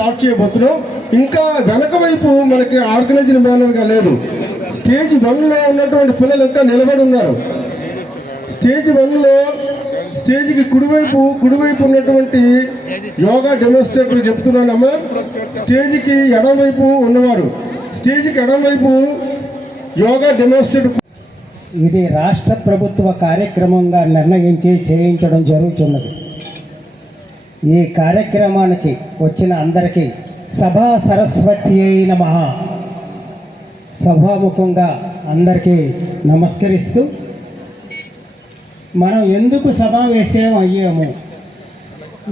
Start చేయబోతున్నాం. ఇంకా వెనక వైపు మనకి ఆర్గనైజింగ్ బ్యానర్గా లేదు. స్టేజ్ 1లో ఉన్నటువంటి పిల్లలు ఇంకా నిలబడి ఉన్నారు. స్టేజ్ 1లో స్టేజ్కి కుడివైపు ఉన్నటువంటి యోగా డెమోన్స్ట్రేటర్ చెప్తున్నానమ్మా. స్టేజ్కి ఎడమవైపు ఉన్నవారు, స్టేజ్కి ఎడమవైపు యోగా డెమోన్స్ట్రేటర్. ఇది రాష్ట్ర ప్రభుత్వ కార్యక్రమంగా నిర్ణయించి చేయించడం జరుగుతున్నది. ఈ కార్యక్రమానికి వచ్చిన అందరికీ సభా సరస్వతి నమః సభాముఖంగా అందరికీ నమస్కరిస్తూ, మనం ఎందుకు సమావేశం అయ్యాము,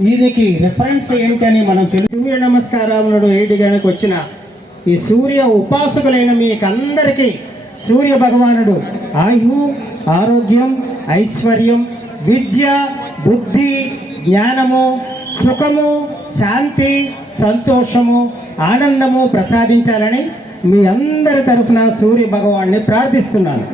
దీనికి రిఫరెన్స్ ఏమిటని మనం సూర్య నమస్కారములు వేయడానికి వచ్చిన ఈ సూర్య ఉపాసకులైన మీకందరికీ సూర్య భగవానుడు ఆయు, ఆరోగ్యం, ఐశ్వర్యం, విద్య, బుద్ధి, జ్ఞానము, సుఖము, శాంతి, సంతోషము, ఆనందము ప్రసాదించాలని మీ అందరి తరఫున సూర్య భగవాన్ని ప్రార్థిస్తున్నాను.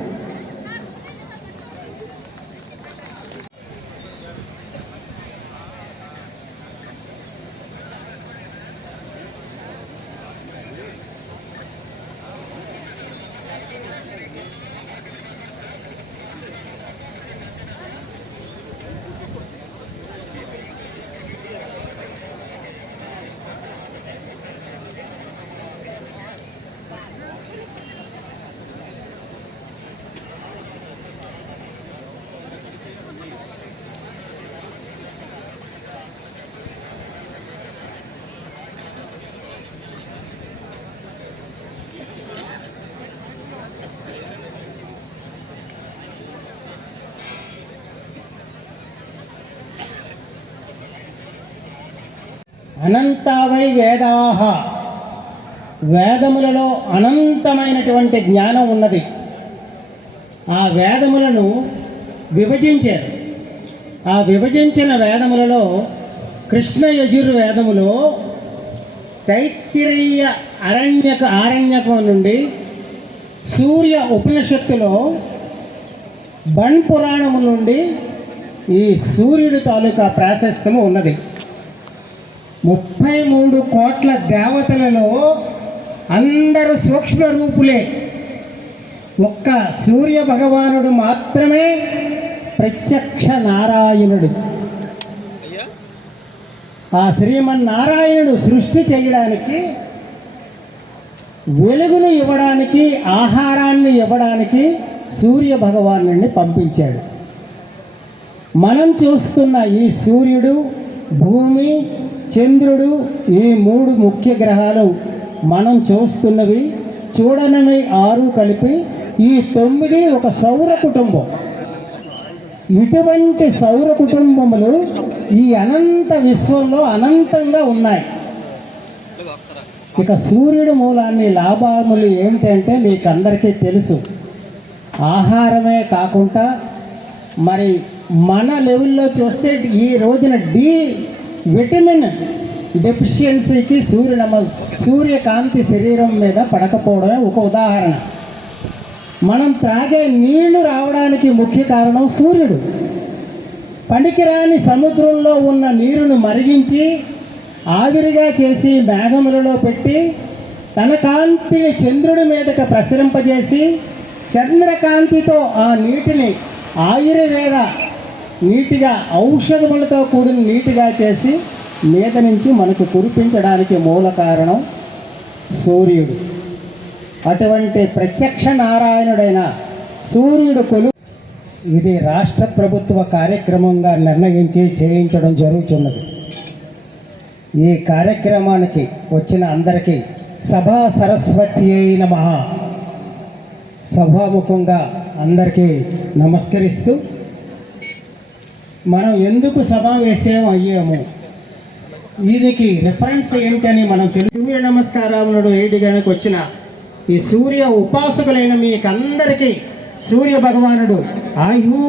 అనంతావై వేదాహ, వేదములలో అనంతమైనటువంటి జ్ఞానం ఉన్నది. ఆ వేదములను విభజించారు. ఆ విభజించిన వేదములలో కృష్ణ యజుర్వేదములో తైత్తిరీయ ఆరణ్యకం నుండి, సూర్య ఉపనిషత్తులో బణ్ పురాణము నుండి ఈ సూర్యుడి తాలూకా ప్రాశస్త్యము ఉన్నది. 33 కోట్ల దేవతలలో అందరూ సూక్ష్మ రూపులే. ఒక్క సూర్య భగవానుడు మాత్రమే ప్రత్యక్ష నారాయణుడు. ఆ శ్రీమన్నారాయణుడు సృష్టి చేయడానికి, వెలుగును ఇవ్వడానికి, ఆహారాన్ని ఇవ్వడానికి సూర్య భగవానుడిని పంపించాడు. మనం చూస్తున్న ఈ సూర్యుడు, భూమి, చంద్రుడు, ఈ 3 ముఖ్య గ్రహాలు మనం చూస్తున్నవి. చూడనివి 6 కలిపి ఈ 9 ఒక సౌర కుటుంబం. ఇటువంటి సౌర కుటుంబములు ఈ అనంత విశ్వంలో అనంతంగా ఉన్నాయి. ఇక సూర్యుడి మూలాన్ని లాభములు ఏమిటంటే మీకు అందరికీ తెలుసు. ఆహారమే కాకుండా మరి మన లెవెల్లో చూస్తే ఈ రోజున డి విటమిన్ డెఫిషియన్సీకి సూర్యకాంతి శరీరం మీద పడకపోవడమే ఒక ఉదాహరణ. మనం త్రాగే నీళ్లు రావడానికి ముఖ్య కారణం సూర్యుడు. పనికిరాని సముద్రంలో ఉన్న నీరును మరిగించి ఆవిరిగా చేసి మేఘములలో పెట్టి తన కాంతిని చంద్రుడి మీదకి ప్రసరింపజేసి చంద్రకాంతితో ఆ నీటిని ఆయుర్వేద నీటిగా, ఔషధములతో కూడిన నీటిగా చేసి మీద నుంచి మనకు కురిపించడానికి మూల కారణం సూర్యుడు. అటువంటి ప్రత్యక్ష నారాయణుడైన సూర్యుడు ఇది రాష్ట్ర ప్రభుత్వ కార్యక్రమంగా నిర్ణయించి చేయించడం జరుగుతున్నది. ఈ కార్యక్రమానికి వచ్చిన అందరికీ సభా సరస్వతి నమః సభాముఖంగా అందరికీ నమస్కరిస్తూ, మనం ఎందుకు సమావేశం అయ్యాము, దీనికి రిఫరెన్స్ ఏమిటని మనం సూర్య నమస్కారములు వేయడానికి వచ్చిన ఈ సూర్య ఉపాసకులైన మీకందరికీ సూర్య భగవానుడు ఆయు,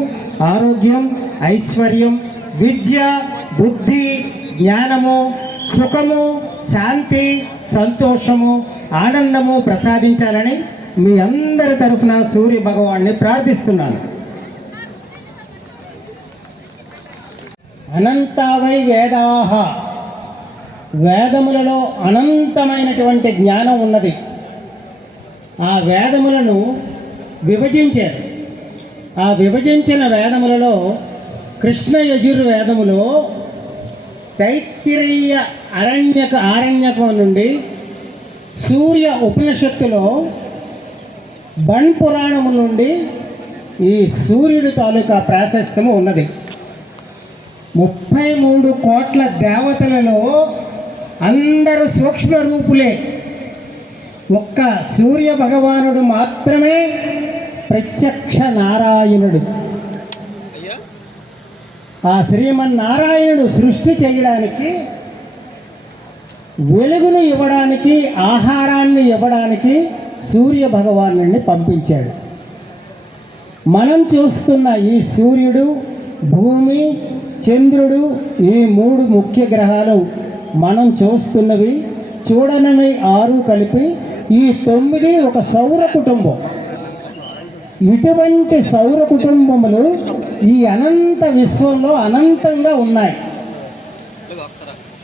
ఆరోగ్యం, ఐశ్వర్యం, విద్య, బుద్ధి, జ్ఞానము, సుఖము, శాంతి, సంతోషము, ఆనందము ప్రసాదించాలని మీ అందరి తరఫున సూర్య భగవాన్ని ప్రార్థిస్తున్నాను. అనంతావై వేదాహ, వేదములలో అనంతమైనటువంటి జ్ఞానం ఉన్నది. ఆ వేదములను విభజించారు. ఆ విభజించిన వేదములలో కృష్ణ యజుర్వేదములో తైత్తిరీయ ఆరణ్యకం నుండి సూర్య ఉపనిషత్తులో బణ్ పురాణము నుండి ఈ సూర్యుడి తాలూకా ప్రాశస్త్యము ఉన్నది. 33 కోట్ల దేవతలలో అందరూ సూక్ష్మ రూపులే. ఒక్క సూర్య భగవానుడు మాత్రమే ప్రత్యక్ష నారాయణుడు. ఆ శ్రీమన్నారాయణుడు సృష్టి చేయడానికి, వెలుగును ఇవ్వడానికి, ఆహారాన్ని ఇవ్వడానికి సూర్య భగవానుడిని పంపించాడు. మనం చూస్తున్న ఈ సూర్యుడు, భూమి, చంద్రుడు, ఈ 3 ముఖ్య గ్రహాలు మనం చూస్తున్నవి. చూడనివి 6 కలిపి ఈ 9 ఒక సౌర కుటుంబం. ఇటువంటి సౌర కుటుంబములు ఈ అనంత విశ్వంలో అనంతంగా ఉన్నాయి.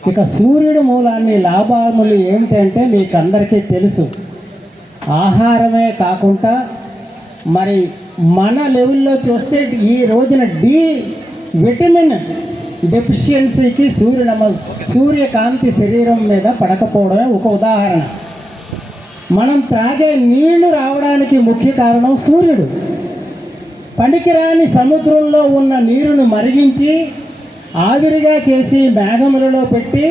ఇక సూర్యుడి మూలాన్ని లాభములు ఏమిటంటే మీకు అందరికీ తెలుసు. ఆహారమే కాకుండా మరి మన లెవెల్లో చూస్తే ఈ రోజున డి విటమిన్ డెఫిషియన్సీకి సూర్యకాంతి శరీరం మీద పడకపోవడమే ఒక ఉదాహరణ. మనం త్రాగే నీళ్లు రావడానికి ముఖ్య కారణం సూర్యుడు. పనికిరాని సముద్రంలో ఉన్న నీరును మరిగించి ఆవిరిగా చేసి మేఘములలో పెట్టి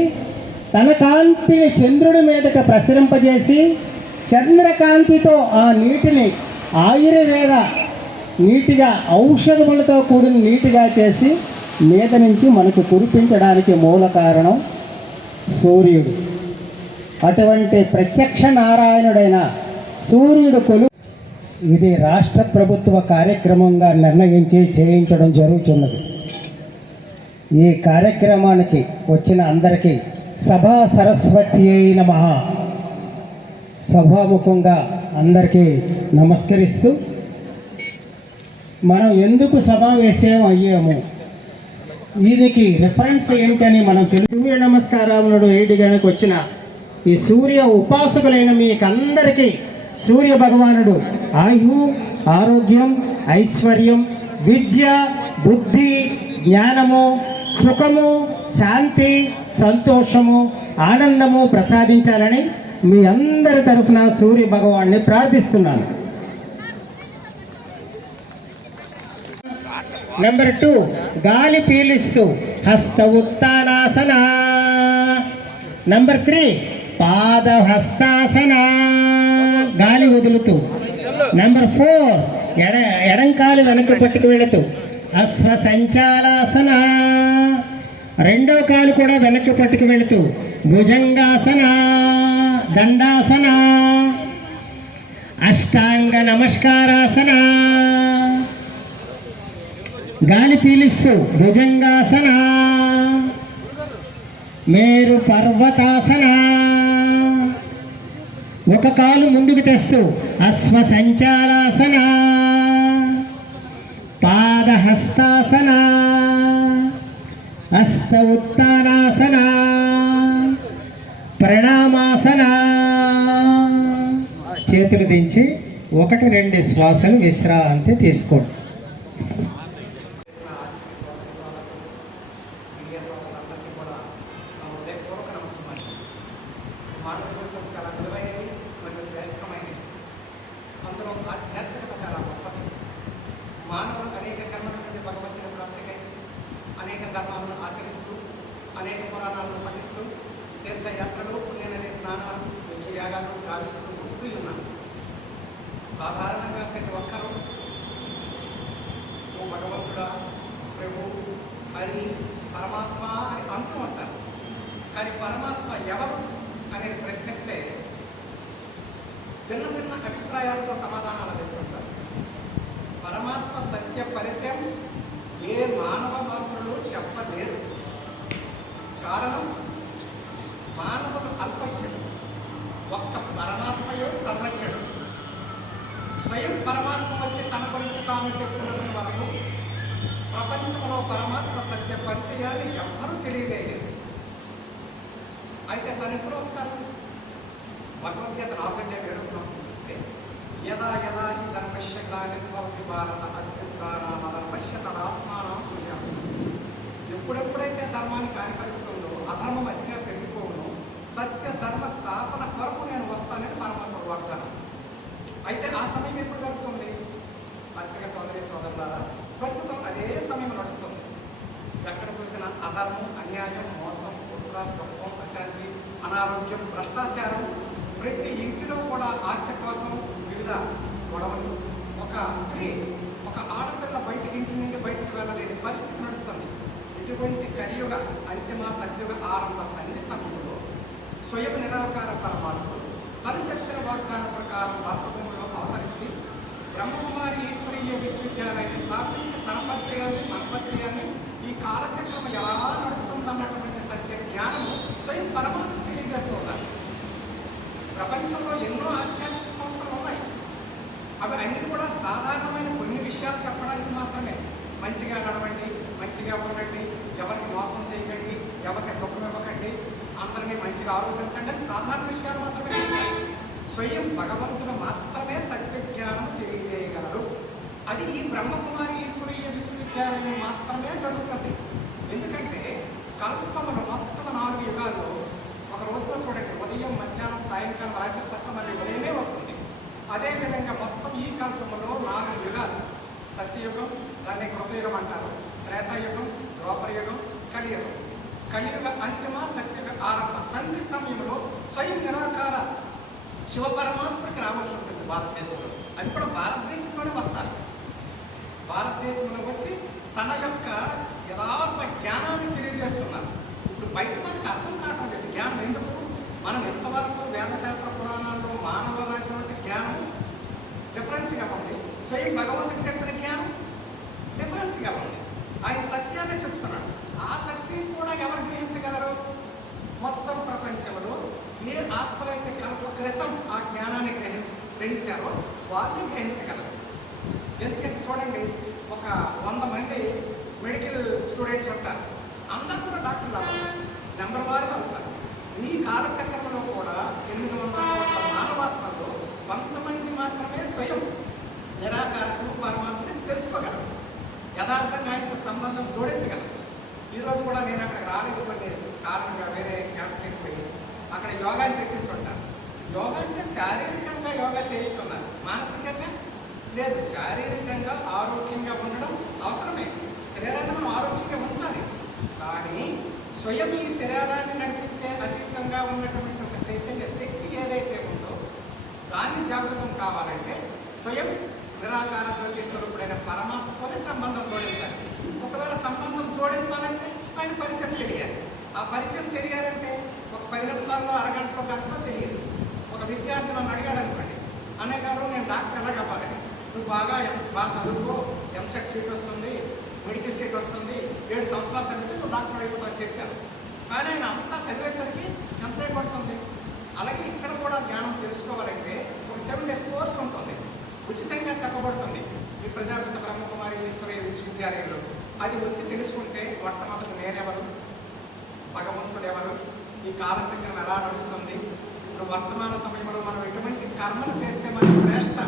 తన కాంతిని చంద్రుడి మీదకి ప్రసరింపజేసి చంద్రకాంతితో ఆ నీటిని ఆయుర్వేద నీటిగా, ఔషధములతో కూడిన నీటిగా చేసి మీద నుంచి మనకు కురిపించడానికి మూల కారణం సూర్యుడు. అటువంటి ప్రత్యక్ష నారాయణుడైన సూర్యుడు ఇది రాష్ట్ర ప్రభుత్వ కార్యక్రమంగా నిర్ణయించి చేయించడం జరుగుతున్నది. ఈ కార్యక్రమానికి వచ్చిన అందరికీ సభా సరస్వతి నమః సభాముఖంగా అందరికీ నమస్కరిస్తూ, మనం ఎందుకు సమావేశం అయ్యాము, దీనికి రిఫరెన్స్ ఏంటని మనం సూర్య నమస్కారములు వేయడానికి వచ్చిన ఈ సూర్య ఉపాసకులైన మీకందరికీ సూర్య భగవానుడు ఆయు, ఆరోగ్యం, ఐశ్వర్యం, విద్య, బుద్ధి, జ్ఞానము, సుఖము, శాంతి, సంతోషము, ఆనందము ప్రసాదించాలని మీ అందరి తరఫున సూర్య భగవాన్ని ప్రార్థిస్తున్నాను. నెంబర్ 2, గాలి పీలిస్తూ హస్త ఉత్తానాసన. నెంబర్ 3, పాద హస్తాసన, గాలి వదులుతూ. నెంబర్ 4, ఎడంకాలు వెనక్కి పట్టుకు వెళుతూ అశ్వ సంచాలాసన. రెండో కాలు కూడా వెనక్కి పట్టుకు వెళుతూ భుజంగాసన, దండాసన, అష్టాంగ నమస్కారాసన. గాలి పీలిస్తూ భుజంగాసన, మేరు పర్వతాసన. ఒక కాలు ముందుకు తెస్తూ అశ్వ సంచాలాసన, పాదహస్తాసన, హస్త ఉత్తానాసన, ప్రణామాసన. చేతులు దించి 1-2 శ్వాసలు విశ్రాంతి తీసుకోండి. మానవ జీవితం చాలా విలువైనది మరియు శ్రేష్టమైనది. అందులో ఆధ్యాత్మికత చాలా గొప్పది. మానవులు అనేక జన్మల నుండి భగవంతుని ప్రాప్తికై అనేక ధర్మాలను ఆచరిస్తూ, అనేక పురాణాలను పఠిస్తూ, తీర్థయాత్రలు, పుణ్యనది స్నానాలు, యజ్ఞయాగాలు గావిస్తూ వస్తూ ఉన్నారు. సాధారణంగా ప్రతి ఒక్కరూ ఓ భగవంతుడా, ప్రభు, హరి, పరమాత్మ అని అంటూ ఉంటారు. కానీ పరమాత్మ ఎవరు అనేది ప్రశ్నిస్తే భిన్న భిన్న అభిప్రాయాలతో సమాధానాలు చెప్తుంటారు. పరమాత్మ సత్య పరిచయం ఏ మానవ మాత్రులు చెప్పలేరు. కారణం, మానవులు అల్పజ్ఞుడు, ఒక్క పరమాత్మయే సర్వజ్ఞుడు. స్వయం పరమాత్మ వచ్చి తన గురించి తాము చెప్తున్నంత వరకు ప్రపంచంలో పరమాత్మ సత్య పరిచయాన్ని ఎవ్వరూ తెలియజేయలేదు. అయితే తను ఎప్పుడు వస్తారు? భగవద్గీత 4:7 శ్లోకం చూస్తే యదా యదా హి ధర్మస్య గ్లానిర్భవతి భారత అభ్యుత్థానాం అధర్మస్య తదాత్మానం సృజామి. ఎప్పుడెప్పుడైతే ధర్మానికి హాని కలుగుతుందో, అధర్మం అతిగా పెరిగిపోవును, సత్య ధర్మ స్థాపన కొరకు నేను వస్తానని పరమాత్మ వాగ్దానం. అయితే ఆ సమయం ఎప్పుడు జరుగుతుంది? ఆత్మిక సోదరి సోదరులారా, ప్రస్తుతం అదే సమయం నడుస్తుంది. ఎక్కడ చూసిన అధర్మం, అన్యాయం, మోసం, కుట్ర, దుఃఖం, అశాంతి, అనారోగ్యం, భ్రష్టాచారం, ప్రతి ఇంటిలో కూడా ఆస్తి కోసం వివిధ గొడవలు. ఒక స్త్రీ, ఒక ఆడపిల్ల ఇంటి నుండి బయటకు వెళ్ళలేని పరిస్థితి నడుస్తుంది. ఇటువంటి కలియుగ అంతిమ సత్యుగ ఆరంభ సంధి సమయంలో స్వయం నిరాకార పరమాత్ముడు తను చెప్పిన వాగ్దాన ప్రకారం భారతభూమిలో అవతరించి బ్రహ్మకుమారి ఈశ్వరీయ విశ్వవిద్యాలయాన్ని స్థాపించి తన పరిచయాన్ని, మన పరిచయాన్ని, ఈ కాలచక్రం ఎలా నడుస్తుందన్నటువంటి సత్య జ్ఞానము స్వయం పరమాత్మ తెలియజేస్తూ ఉన్నారు. ప్రపంచంలో ఎన్నో ఆధ్యాత్మిక సంస్థలు ఉన్నాయి. అవి అన్నీ కూడా సాధారణమైన కొన్ని విషయాలు చెప్పడానికి మాత్రమే. మంచిగా నడవండి, మంచిగా ఉండండి, ఎవరికి మోసం చేయకండి, ఎవరికి దుఃఖం ఇవ్వకండి, అందరినీ మంచిగా ఆలోచించండి అని సాధారణ విషయాలు మాత్రమే చెప్తారు. స్వయం భగవంతుడు మాత్రమే సత్య జ్ఞానం తెలియజేయగలరు. అది ఈ బ్రహ్మకుమారి ఈశ్వరీయ విశ్వవిద్యాలయం మాత్రమే జరుగుతుంది. ఎందుకంటే కల్పములు మొత్తం 4 యుగాల్లో ఒక రోజులో చూడండి, ఉదయం, మధ్యాహ్నం, సాయంకాలం, రాత్రి తప్ప మళ్ళీ ఉదయమే వస్తుంది. అదేవిధంగా మొత్తం ఈ కల్పములో 4 యుగాలు. సత్యయుగం, దాన్ని కృతయుగం అంటారు. త్రేతాయుగం, ద్వాపరయుగం, కలియుగం. కలియుగ అంతిమ సత్యుగ ఆరంభ సంధి సమయంలో స్వయం నిరాకార శివపరమాత్ముడికి రావాల్సి ఉంటుంది భారతదేశంలో. అది కూడా భారతదేశంలోనే వస్తారు. భారతదేశంలో వచ్చి తన యొక్క యథార్థ జ్ఞానాన్ని తెలియజేస్తున్నారు. ఇప్పుడు బయట మనకి అర్థం కావడం లేదు జ్ఞానం ఎందుకు. మనం ఎంతవరకు వేదశాస్త్ర పురాణాల్లో మానవులు రాసినటువంటి జ్ఞానం డిఫరెన్స్గా ఉంది, స్వయం భగవంతుడికి చెప్పిన జ్ఞానం డిఫరెన్స్గా ఉంది. ఆయన సత్యాన్ని చెప్తున్నాడు. ఆ సత్యం కూడా ఎవరు గ్రహించగలరు? మొత్తం ప్రపంచంలో ఏ ఆత్మలైతే కల్ప క్రితం ఆ జ్ఞానాన్ని గ్రహించారో వాళ్ళే గ్రహించగలరు. ఎందుకంటే చూడండి, ఒక 100 మంది మెడికల్ స్టూడెంట్స్ ఉంటారు. అందరూ కూడా డాక్టర్లు అవ్వాలి, నెంబర్ వారుగా ఉంటారు. ఈ కాలచక్రంలో కూడా 800 కోట్ల మానవాత్మలో కొంతమంది మాత్రమే స్వయం నిరాకార శివ పరమాత్మని తెలుసుకోగలరు, యథార్థంగా ఆయనతో సంబంధం జోడించగలరు. ఈరోజు కూడా నేను అక్కడికి రాలేదు కొన్ని కారణంగా, వేరే క్యాంప్కి వెళ్ళిపోయి అక్కడ యోగాని పెట్టించుంటాను. యోగా అంటే శారీరకంగా యోగా చేయిస్తున్నారు, మానసికంగా లేదు. శారీరకంగా ఆరోగ్యంగా ఉండడం అవసరమే, శరీరాన్ని మనం ఆరోగ్యంగా ఉంచాలి. కానీ స్వయం ఈ శరీరాన్ని నడిపించే అతీతంగా ఉన్నటువంటి ఒక చైతన్య శక్తి ఏదైతే ఉందో దాన్ని జాగృతం కావాలంటే స్వయం నిరాకార జ్యోతి స్వరూపుడైన పరమాత్మతోనే సంబంధం జోడించాలి. ఒకవేళ సంబంధం జోడించాలంటే ఆయన పరిచయం తెలియాలి. ఆ పరిచయం తెలియాలంటే ఒక 10 నిమిషాల్లో, అరగంటలో, గంటలో తెలియదు. ఒక విద్యార్థి నన్ను అడిగాడు అనుకోండి, అనే గారు నేను డాక్టర్ ఎలా కావాలని, నువ్వు బాగా చదువుకో, ఎంసెట్ సీట్ వస్తుంది, మెడికల్ సీట్ వస్తుంది, 7 సంవత్సరాలు చదివితే నువ్వు డాక్టర్ అయిపోతావు అని చెప్పాను. కానీ ఆయన అంతా చదివేసరికి ఎంత పడుతుంది. అలాగే ఇక్కడ కూడా జ్ఞానం తెలుసుకోవాలంటే ఒక 7 days కోర్స్ ఉంటుంది, ఉచితంగా చెప్పబడుతుంది ఈ ప్రజాపిత బ్రహ్మకుమారి ఈశ్వరీయ విశ్వవిద్యాలయంలో. అది వచ్చి తెలుసుకుంటే మొట్టమొదటి నేనెవరు, భగవంతుడు ఎవరు, ఈ కాలచక్రం ఎలా నడుస్తుంది, ఇప్పుడు వర్తమాన సమయంలో మనం ఎటువంటి కర్మలు చేస్తే మనం శ్రేష్ట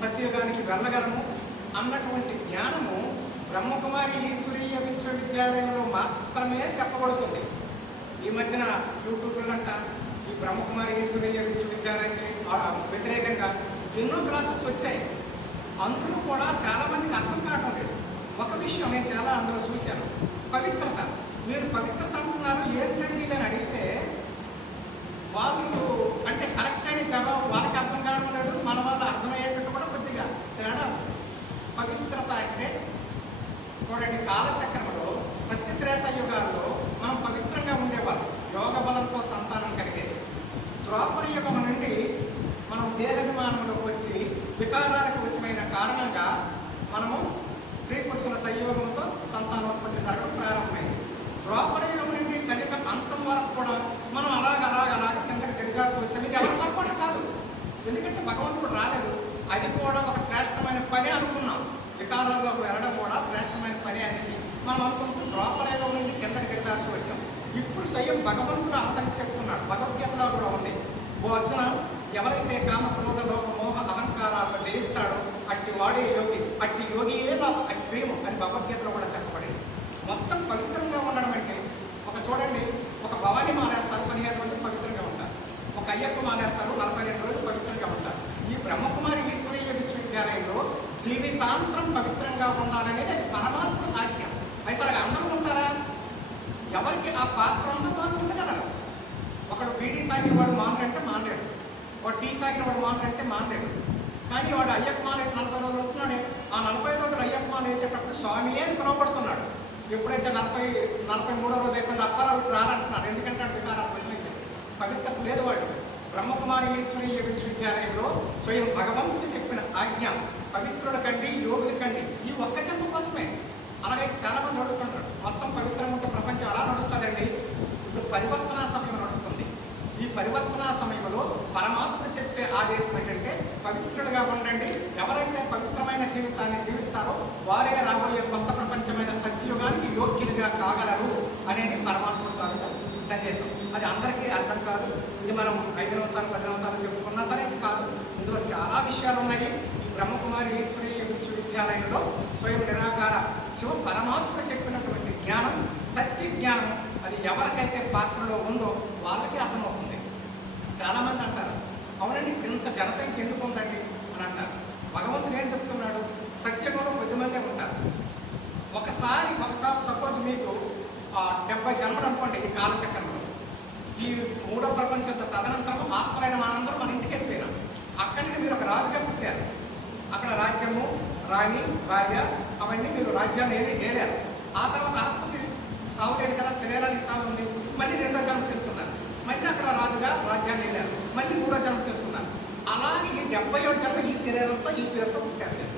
సత్యయుగానికి వెళ్ళగలము అన్నటువంటి జ్ఞానము బ్రహ్మకుమారి ఈశ్వరీయ విశ్వవిద్యాలయంలో మాత్రమే చెప్పబడుతుంది. ఈ మధ్యన యూట్యూబ్లంట ఈ బ్రహ్మకుమారి ఈశ్వరీయ విశ్వవిద్యాలయానికి వ్యతిరేకంగా ఎన్నో క్లాసెస్ వచ్చాయి. అందులో కూడా చాలామందికి అర్థం కావడం లేదు. ఒక విషయం నేను చాలా అందులో చూశాను, పవిత్రత. మీరు పవిత్రత అంటున్నారు ఏంటండి ఇదని అడిగితే వాళ్ళు అంటే కరెక్ట్ అయిన జవాబు వాళ్ళకి అర్థం కావడం లేదు, మన వాళ్ళు అర్థమయ్యేటట్టు కూడా కొద్దిగా తేడా. పవిత్రత అంటే చూడండి, కాలచక్రంలో సత్యత్రేత యుగాల్లో మనం పవిత్రంగా ఉండేవాళ్ళం, యోగ బలంతో సంతానం కలిగేది. ద్వాపర యుగం నుండి మనం దేహాభిమానంలోకి వచ్చి వికారాలకు వశమైన కారణంగా మనము స్త్రీ పురుషుల సంయోగంతో సంతానోత్పత్తి జరగడం ప్రారంభమైంది. ద్వాపర యుగం నుండి కలియుగ అంతం వరకు కూడా మనం అలాగ కిందకి దిగజారుతూ వచ్చాము. ఇది ఎవరు తప్పకుండా కాదు, ఎందుకంటే భగవంతుడు రాలేదు. అది కూడా ఒక శ్రేష్టమైన పని అనుకున్నాం. వికారాల్లోకి వెళ్ళడం కూడా శ్రేష్టమైన పని అనేసి మనం అనుకుంటూ ద్వాపర యుగం నుండి కిందకి దిగజాల్సి వచ్చాం. ఇప్పుడు స్వయం భగవంతుడు అవతరించి చెప్తున్నాడు. భగవద్గీతలో కూడా ఉంది, ఓ అర్జున, ఎవరైతే కామ క్రోధ లోభ మోహ అహంకారాలను జయిస్తాడో అట్టి వాడే యోగి, అట్టి యోగియే నాకు అతి ప్రేమం అని భగవద్గీతలో కూడా చెప్పబడింది. మొత్తం పవిత్రంగా ఉండడం అంటే చూడండి, ఒక భవాని మానేస్తారు 15 రోజులు పవిత్రంగా ఉంటారు, ఒక అయ్యప్ప మానేస్తారు 42 రోజులు పవిత్రంగా ఉంటారు. ఈ బ్రహ్మకుమారి ఈశ్వరీయ విశ్వవిద్యాలయంలో జీవితాంతరం పవిత్రంగా ఉండాలనేది అది పరమాత్మ ఆజ్ఞ. అయితే అలాగే అందరూ ఉంటారా? ఎవరికి ఆ పాత్ర ఉందో వాళ్ళు ఉండగలరు. ఒకడు బీడీ తాగిన వాడు మానడంటే మానలేడు, వాడు టీ తాగిన వాడు మానడంటే మానలేడు. కానీ వాడు అయ్యప్ప మానేసి 40 రోజులు ఉంటున్నాడే, ఆ 40 రోజులు అయ్యప్ప మానేసేటప్పుడు స్వామియే అని పిలువబడుతున్నాడు. ఎప్పుడైతే 43వ రోజు అయిపోయింది అప్పారావు రారంటున్నాడు, ఎందుకంటే అటు వికారాలు ప్రశ్నించారు, పవిత్రత లేదు. వాళ్ళు బ్రహ్మకుమారి ఈశ్వరీయ విశ్వవిద్యాలయంలో స్వయం భగవంతుడు చెప్పిన ఆజ్ఞ పవిత్రుల కండి యోగుల కండి ఈ ఒక్క జన్మ కోసమే. అలాగైతే చాలామంది అడుగుతుంటారు, మొత్తం పవిత్రంగా ఉంటే ప్రపంచం అలా నడుస్తుందండి. ఇప్పుడు పరివర్తనా సమయం నడుస్తుంది. ఈ పరివర్తనా సమయంలో పరమాత్మ చెప్పే ఆదేశం ఏంటంటే పవిత్రులుగా ఉండండి, ఎవరైతే పవిత్రమైన జీవితాన్ని జీవిస్తారో వారే రాబోయే కొత్త ప్రపంచమైన సత్యయుగానికి యోగ్యులుగా కాగలరు అనేది పరమాత్మ తాలూకా సందేశం. అది అందరికీ అర్థం కాదు. ఇది మనం 5 నిమిషాలు 10 నిమిషాలు చెప్పుకున్నా సరే కాదు, ఇందులో చాలా విషయాలు ఉన్నాయి. ఈ బ్రహ్మకుమారి ఈశ్వరీయ విశ్వవిద్యాలయంలో స్వయం నిరాకార శివ పరమాత్మ చెప్పినటువంటి జ్ఞానం, సత్య జ్ఞానం, అది ఎవరికైతే పాత్రలో ఉందో వాళ్ళకి అర్థమవుతుంది. చాలామంది అంటారు, అవునండి ఇప్పుడు ఇంత జనసంఖ్య ఎందుకు ఉందండి అని అంటారు. భగవంతుడు ఏం చెప్తున్నాడు, సత్యంలో 10 మందే ఉంటారు. ఒకసారి సపోజ్ మీకు 70 జన్మలు అనుకోండి ఈ కాలచక్రంలో, ఈ 3వ ప్రపంచ తదనంతరం ఆత్మలైన మనందరం మన ఇంటికి వెళ్ళిపోయినాం. అక్కడికి మీరు ఒక రాజుగా పుట్టారు, అక్కడ రాజ్యము, రాణి, భార్య అవన్నీ మీరు రాజ్యాన్ని ఏలారు. ఆ తర్వాత ఆత్మకి సాగు లేదు కదా, శరీరానికి సాగు ఉంది, మళ్ళీ 2వ జన్మ తీసుకున్నారు, మళ్ళీ అక్కడ రాజుగా రాజ్యాన్ని వెళ్ళారు, మళ్ళీ 3వ జన్మ తీసుకున్నారు. అలాగే ఈ 70వ జన్మ ఈ శరీరంతో ఈ పేరుతో పుట్టారు.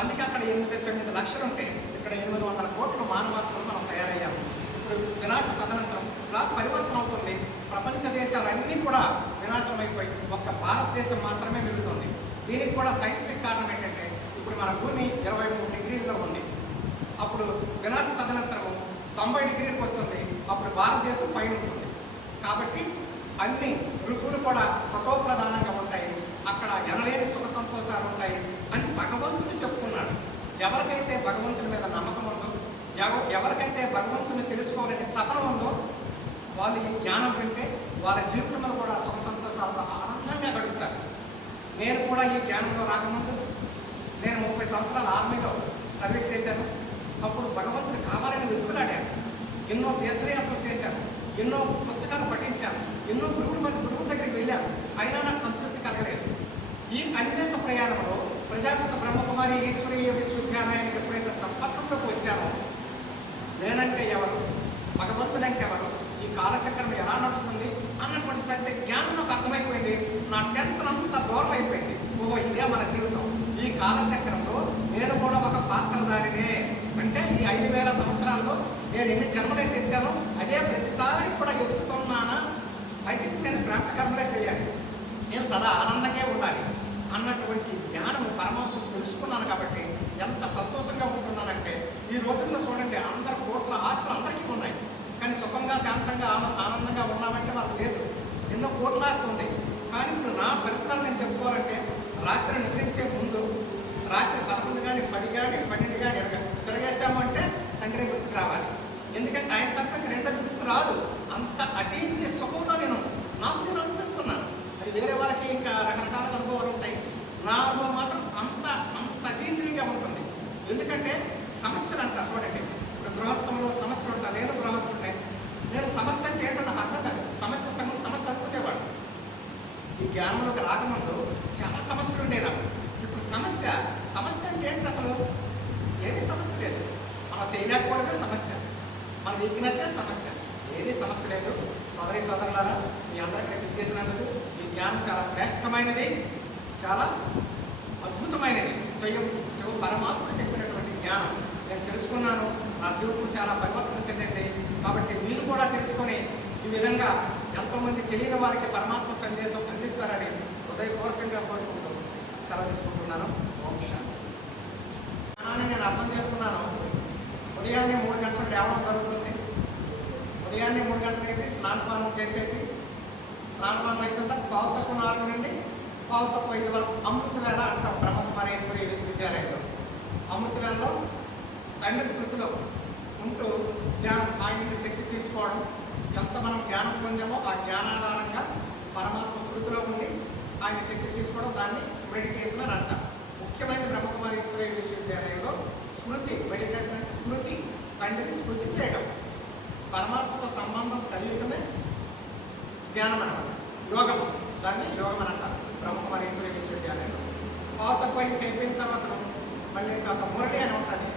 అందుకే అక్కడ 8-9 లక్షలు ఉంటాయి, ఇక్కడ 800 కోట్ల మానవాత్మలు మనం తయారయ్యాము. ఇప్పుడు వినాశ తదనంతరం ఇలా పరివర్తన అవుతుంది. ప్రపంచ దేశాలన్నీ కూడా వినాశనం అయిపోయి ఒక్క భారతదేశం మాత్రమే మిగులుతుంది. దీనికి కూడా సైంటిఫిక్ కారణం ఏంటంటే ఇప్పుడు మన భూమి 23 డిగ్రీల్లో ఉంది, అప్పుడు వినాశ తదనంతరం 90 డిగ్రీలకు వస్తుంది, అప్పుడు భారతదేశం పైన ఉంటుంది. కాబట్టి అన్ని ఋతువులు కూడా సతోప్రధానంగా ఉంటాయి, అక్కడ ఎనలేని సుఖ సంతోషాలు ఉంటాయి అని భగవంతుడు చెప్తున్నాడు. ఎవరికైతే భగవంతుని మీద నమ్మకం ఉందో, ఎవరికైతే భగవంతుని తెలుసుకోవాలని తపన ఉందో వాళ్ళు ఈ జ్ఞానం వింటే వాళ్ళ జీవితంలో కూడా సుఖ సంతోషాలతో ఆనందంగా గడుపుతారు. నేను కూడా ఈ జ్ఞానంలో రాకముందు నేను 30 సంవత్సరాల ఆర్మీలో సర్వీస్ చేశాను. అప్పుడు భగవంతుడు కావాలని వెతుకులాడాను, ఎన్నో తీర్థయాత్రలు చేశాను, ఎన్నో పుస్తకాలు పఠించాను, ఎన్నో గురువుల దగ్గరికి వెళ్ళాను, అయినా నాకు సంతృప్తి కలగలేదు. ఈ అన్వేష ప్రయాణంలో ప్రజాపిత బ్రహ్మకుమారి ఈశ్వరీయ విశ్వవిద్యాలయానికి ఎప్పుడైతే సంపర్కంలోకి వచ్చానో నేనంటే ఎవరు, భగవంతుడంటే ఎవరు, ఈ కాలచక్రం ఎలా నడుస్తుంది అన్నటువంటి సత్య జ్ఞానం నాకు అర్థమైపోయింది. నా టెన్షన్ అంతా దూరం అయిపోయింది. ఓహో, ఇదే మన జీవితం. ఈ కాలచక్రంలో నేను కూడా ఒక పాత్రధారినే. అంటే ఈ 5000 సంవత్సరాల్లో నేను ఎన్ని జన్మలైతే ఎత్తానో అదే ప్రతిసారి కూడా ఎత్తుతున్నానా, అయితే నేను శ్రాంత కర్మలే చేయాలి, నేను సదా ఆనందంగా ఉండాలి అన్నటువంటి జ్ఞానం పరమాత్మను తెలుసుకున్నాను. కాబట్టి ఎంత సంతోషంగా ఉంటున్నానంటే ఈ రోజుల్లో చూడండి, అందరు కోట్ల ఆస్తులు అందరికీ ఉన్నాయి, కానీ సుఖంగా శాంతంగా ఆనందంగా ఉన్నామంటే వాళ్ళకి లేదు. ఎన్నో కోట్ల ఆస్తి ఉంది, కానీ ఇప్పుడు నా పరిస్థితులు నేను చెప్పుకోవాలంటే రాత్రి నిద్రించే ముందు రాత్రి 11 కానీ 10 కానీ 12 కానీ తిరగేసాము అంటే తండ్రి గుర్తుకు రావాలి. ఎందుకంటే ఆయన తప్ప రెండోది గుర్తు రాదు. అంత అతీంద్రియ సుఖంలో నేను అనిపిస్తున్నాను. అది వేరే వాళ్ళకి ఇంకా రకరకాల అనుభవాలు ఉంటాయి, నా అనుభవం మాత్రం అంత అతీంద్రియంగా ఉంటుంది. ఎందుకంటే సమస్యలు అంటారు చూడండి, ఇప్పుడు గృహస్థంలో సమస్యలు ఉంటాను, నేను గృహస్థుంటే నేను సమస్య అంటే ఏంటో నాకు అర్థం కాదు. సమస్య తమ సమస్య అనుకునేవాడు. ఈ జ్ఞానంలోకి రాకముందు చాలా సమస్యలు ఉండే నాకు. ఇప్పుడు సమస్య అంటే ఏంటి, అసలు ఏమీ సమస్య లేదు. మనం చేయలేకపోవడమే సమస్య, మన వీక్నెస్సే సమస్య, ఏది సమస్య లేదు. సోదరి సోదరులారా, మీ అందరికీ నేను చేసినందుకు ఈ జ్ఞానం చాలా శ్రేష్టమైనది, చాలా అద్భుతమైనది. శివ పరమాత్మ చెప్పినటువంటి జ్ఞానం నేను తెలుసుకున్నాను. నా జీవితం చాలా పరివర్తన చెందింది. కాబట్టి మీరు కూడా తెలుసుకొని ఈ విధంగా ఎంతోమంది తెలియని వారికి పరమాత్మ సందేశం అందిస్తారని హృదయపూర్వకంగా కోరుకుంటూ సెలవు తీసుకుంటున్నాను. ఓం శాంతి. జ్ఞానాన్ని నేను అర్థం చేసుకున్నాను. ఉదయాన్నే 3 గంటలకు లేవడం జరుగుతుంది. ఉదయాన్నే 3 గంటలు వేసి స్నానపానం చేసేసి ప్రారంభం అయిపోయిన తర్వాత పావు తక్కువ 4 నుండి పావు తక్కువ 5 వరకు అమృత వేళ అంటాం బ్రహ్మకుమారేశ్వరి విశ్వవిద్యాలయంలో. అమృత వేళలో తండ్రి స్మృతిలో ఉంటూ జ్ఞానం ఆయన నుండి శక్తి తీసుకోవడం, ఎంత మనం జ్ఞానం పొందామో ఆ జ్ఞానాధారంగా పరమాత్మ స్మృతిలో ఉండి ఆయన శక్తి తీసుకోవడం, దాన్ని మెడిటేషన్ అని అంటాం. ముఖ్యమైన బ్రహ్మకుమారేశ్వరి విశ్వవిద్యాలయంలో స్మృతి మెడిటేషన్ అంటే స్మృతి, తండ్రిని స్మృతి చేయడం, పరమాత్మతో సంబంధం కలిగటమే ధ్యానం అనమాట. యోగం, దాన్ని యోగం అని అంటారు బ్రహ్మకుమారేశ్వరి విశ్వవిద్యాలయంలో. పావు తక్కువ 5కి అయిపోయిన తర్వాత మళ్ళీ ఇంకా ఒక మురళి అని ఉంటుంది.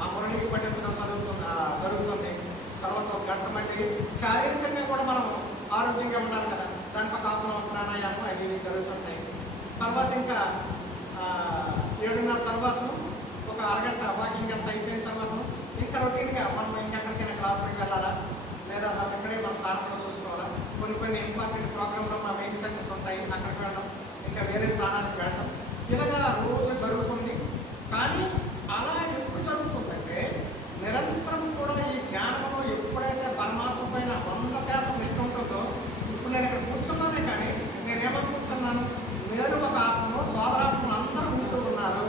ఆ మురళికి పఠించడం జరుగుతుంది. తర్వాత ఒక గంట మళ్ళీ శారీరకంగా కూడా మనం ఆరోగ్యంగా ఉండాలి కదా, దానికి ఒక ఆసనం ప్రాణాయామం అవి ఇవి జరుగుతుంటాయి. తర్వాత ఇంకా 7:30 తర్వాత ఒక అరగంట వాకింగ్ అంతా అయిపోయిన తర్వాత ఇంకా రొటీన్గా మనం ఇంకెక్కడికైనా క్లాసులకు వెళ్ళాలా, లేదా మనం ఇక్కడే మన స్థానంలో చూసుకోవాలా, కొన్ని ఇంపార్టెంట్ ప్రోగ్రాంలో మా మెయిన్ సెంటర్స్ ఉంటాయి, అక్కడికి వెళ్ళడం, ఇంకా వేరే స్థానానికి వెళ్ళడం, ఇలాగా రోజు జరుగుతుంది. కానీ అలా ఎప్పుడు జరుగుతుందంటే నిరంతరం కూడా ఈ జ్ఞానంలో ఎప్పుడైతే పరమాత్మ పైన 100% నిష్ట ఉంటుందో, ఇప్పుడు నేను ఇక్కడ కూర్చున్నానే కానీ నేనేమనుకుంటున్నాను, నేను ఒక ఆత్మను సోదరాత్మను అందరూ ఉంటూ ఉన్నారు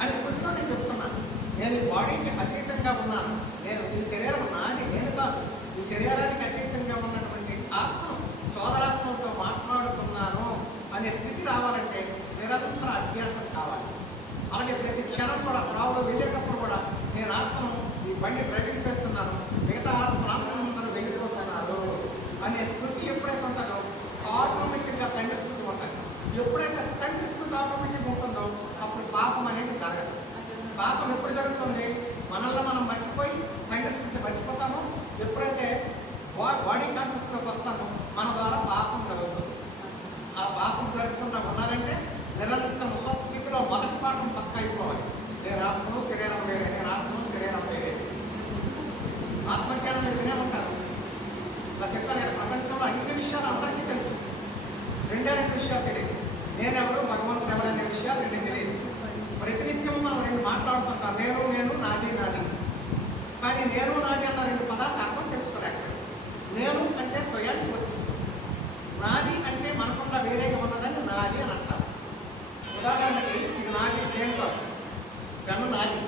అని స్మృతిలో నేను చెప్తున్నాను. నేను ఈ బాడీకి అతీతంగా ఉన్నాను, నేను ఈ శరీరం నాది నేను కాదు, ఈ శరీరానికి అతీతంగా ఉన్నటువంటి ఆత్మను సోదరాత్మతో మాట్లాడుతున్నాను అనే స్థితి రావాలంటే నిరంతర అభ్యాసం కావాలి. అలాగే ప్రతి క్షణం కూడా త్రావులో వెళ్ళేటప్పుడు కూడా నేను ఆత్మను ఈ బండి డ్రైవింగ్ చేస్తున్నాను, మిగతా ఆత్మలందరూ వెళ్ళిపోతున్నారు అనే స్మృతి ఎప్పుడైతే ఉంటుందో ఆటోమేటిక్గా తండ్రి స్మృతి ఉంటుంది. ఎప్పుడైతే తండ్రి స్మృతి ఆటోమేటిక్గా ఉంటుందో అప్పుడు పాపం అనేది జరగదు. పాపం ఎప్పుడు జరుగుతుంది, మనల్ని మనం మర్చిపోయి తండ్రి స్మృతి మర్చిపోతామో, ఎప్పుడైతే బాడీ కాన్షియస్లోకి వస్తామో మన ద్వారా పాపం జరుగుతుంది. ఆ పాపం జరగకుండా ఉండాలంటే నిరంతరం స్వస్థితిలో మొదటి పాఠం పక్క అయిపోవాలి. నేను ఆత్మను శరీరం వేరే, నేను ఆత్మను శరీరం వేరే. ఆత్మజ్ఞానం మీరు వినే ఉంటారు. ఇలా చెప్పాను కదా, ప్రపంచంలో అన్ని విషయాలు అందరికీ తెలుసు, 2 విషయాలు తెలియదు. నేనెవరు, భగవంతుడు ఎవరు అనే విషయాలు 2 తెలియదు. ప్రతినిత్యం మనం 2 మాట్లాడుతుంటాం, నేను నాది. కానీ నేను నాది అన్న 2 పదాలకు అర్థం తెలుసుకోలేక, నేను అంటే స్వయాన్ని వర్తిస్తుంది, నాది అంటే మనకుండా వేరేగా ఉన్నదని నాది అని అంటాం. ఉదాహరణకి ఇది నాది, నేను కాదు, పెన్ను నాది.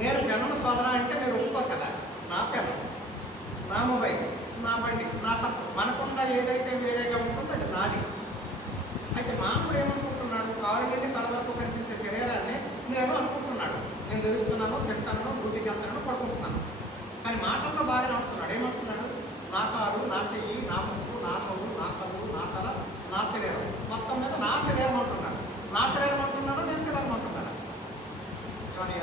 నేను పెన్నును సోదర అంటే మీరు ఒప్పుకోరు కదా. నా పెన్ను, నా మొబైల్, నా బండి, నా సత్తు, మనకుండా ఏదైతే వేరేగా ఉంటుందో అది నాది. అయితే మానవుడు ఏమనుకుంటున్నాడు, కాలు నుండి తల వరకు కనిపించే శరీరాన్ని నేను అనుకుంటున్నాడు. నేను తెలుస్తున్నాను, తింటాను, డ్యూటీకి వెళ్తాను, పడుకుంటున్నాను. కానీ మాటల్లో బాగానే ఉంటున్నాడు. ఏమంటున్నాడు, నా కాలు, నా చెయ్యి, నా ముక్కు, నా తోడు, నా కళ్ళు, నా తల, నా శరీరం, మొత్తం మీద నా శరీరం అంటున్నాడు. నా శరీరం అంటున్నాడు, నేను శరీరం అంటున్నాడు. కానీ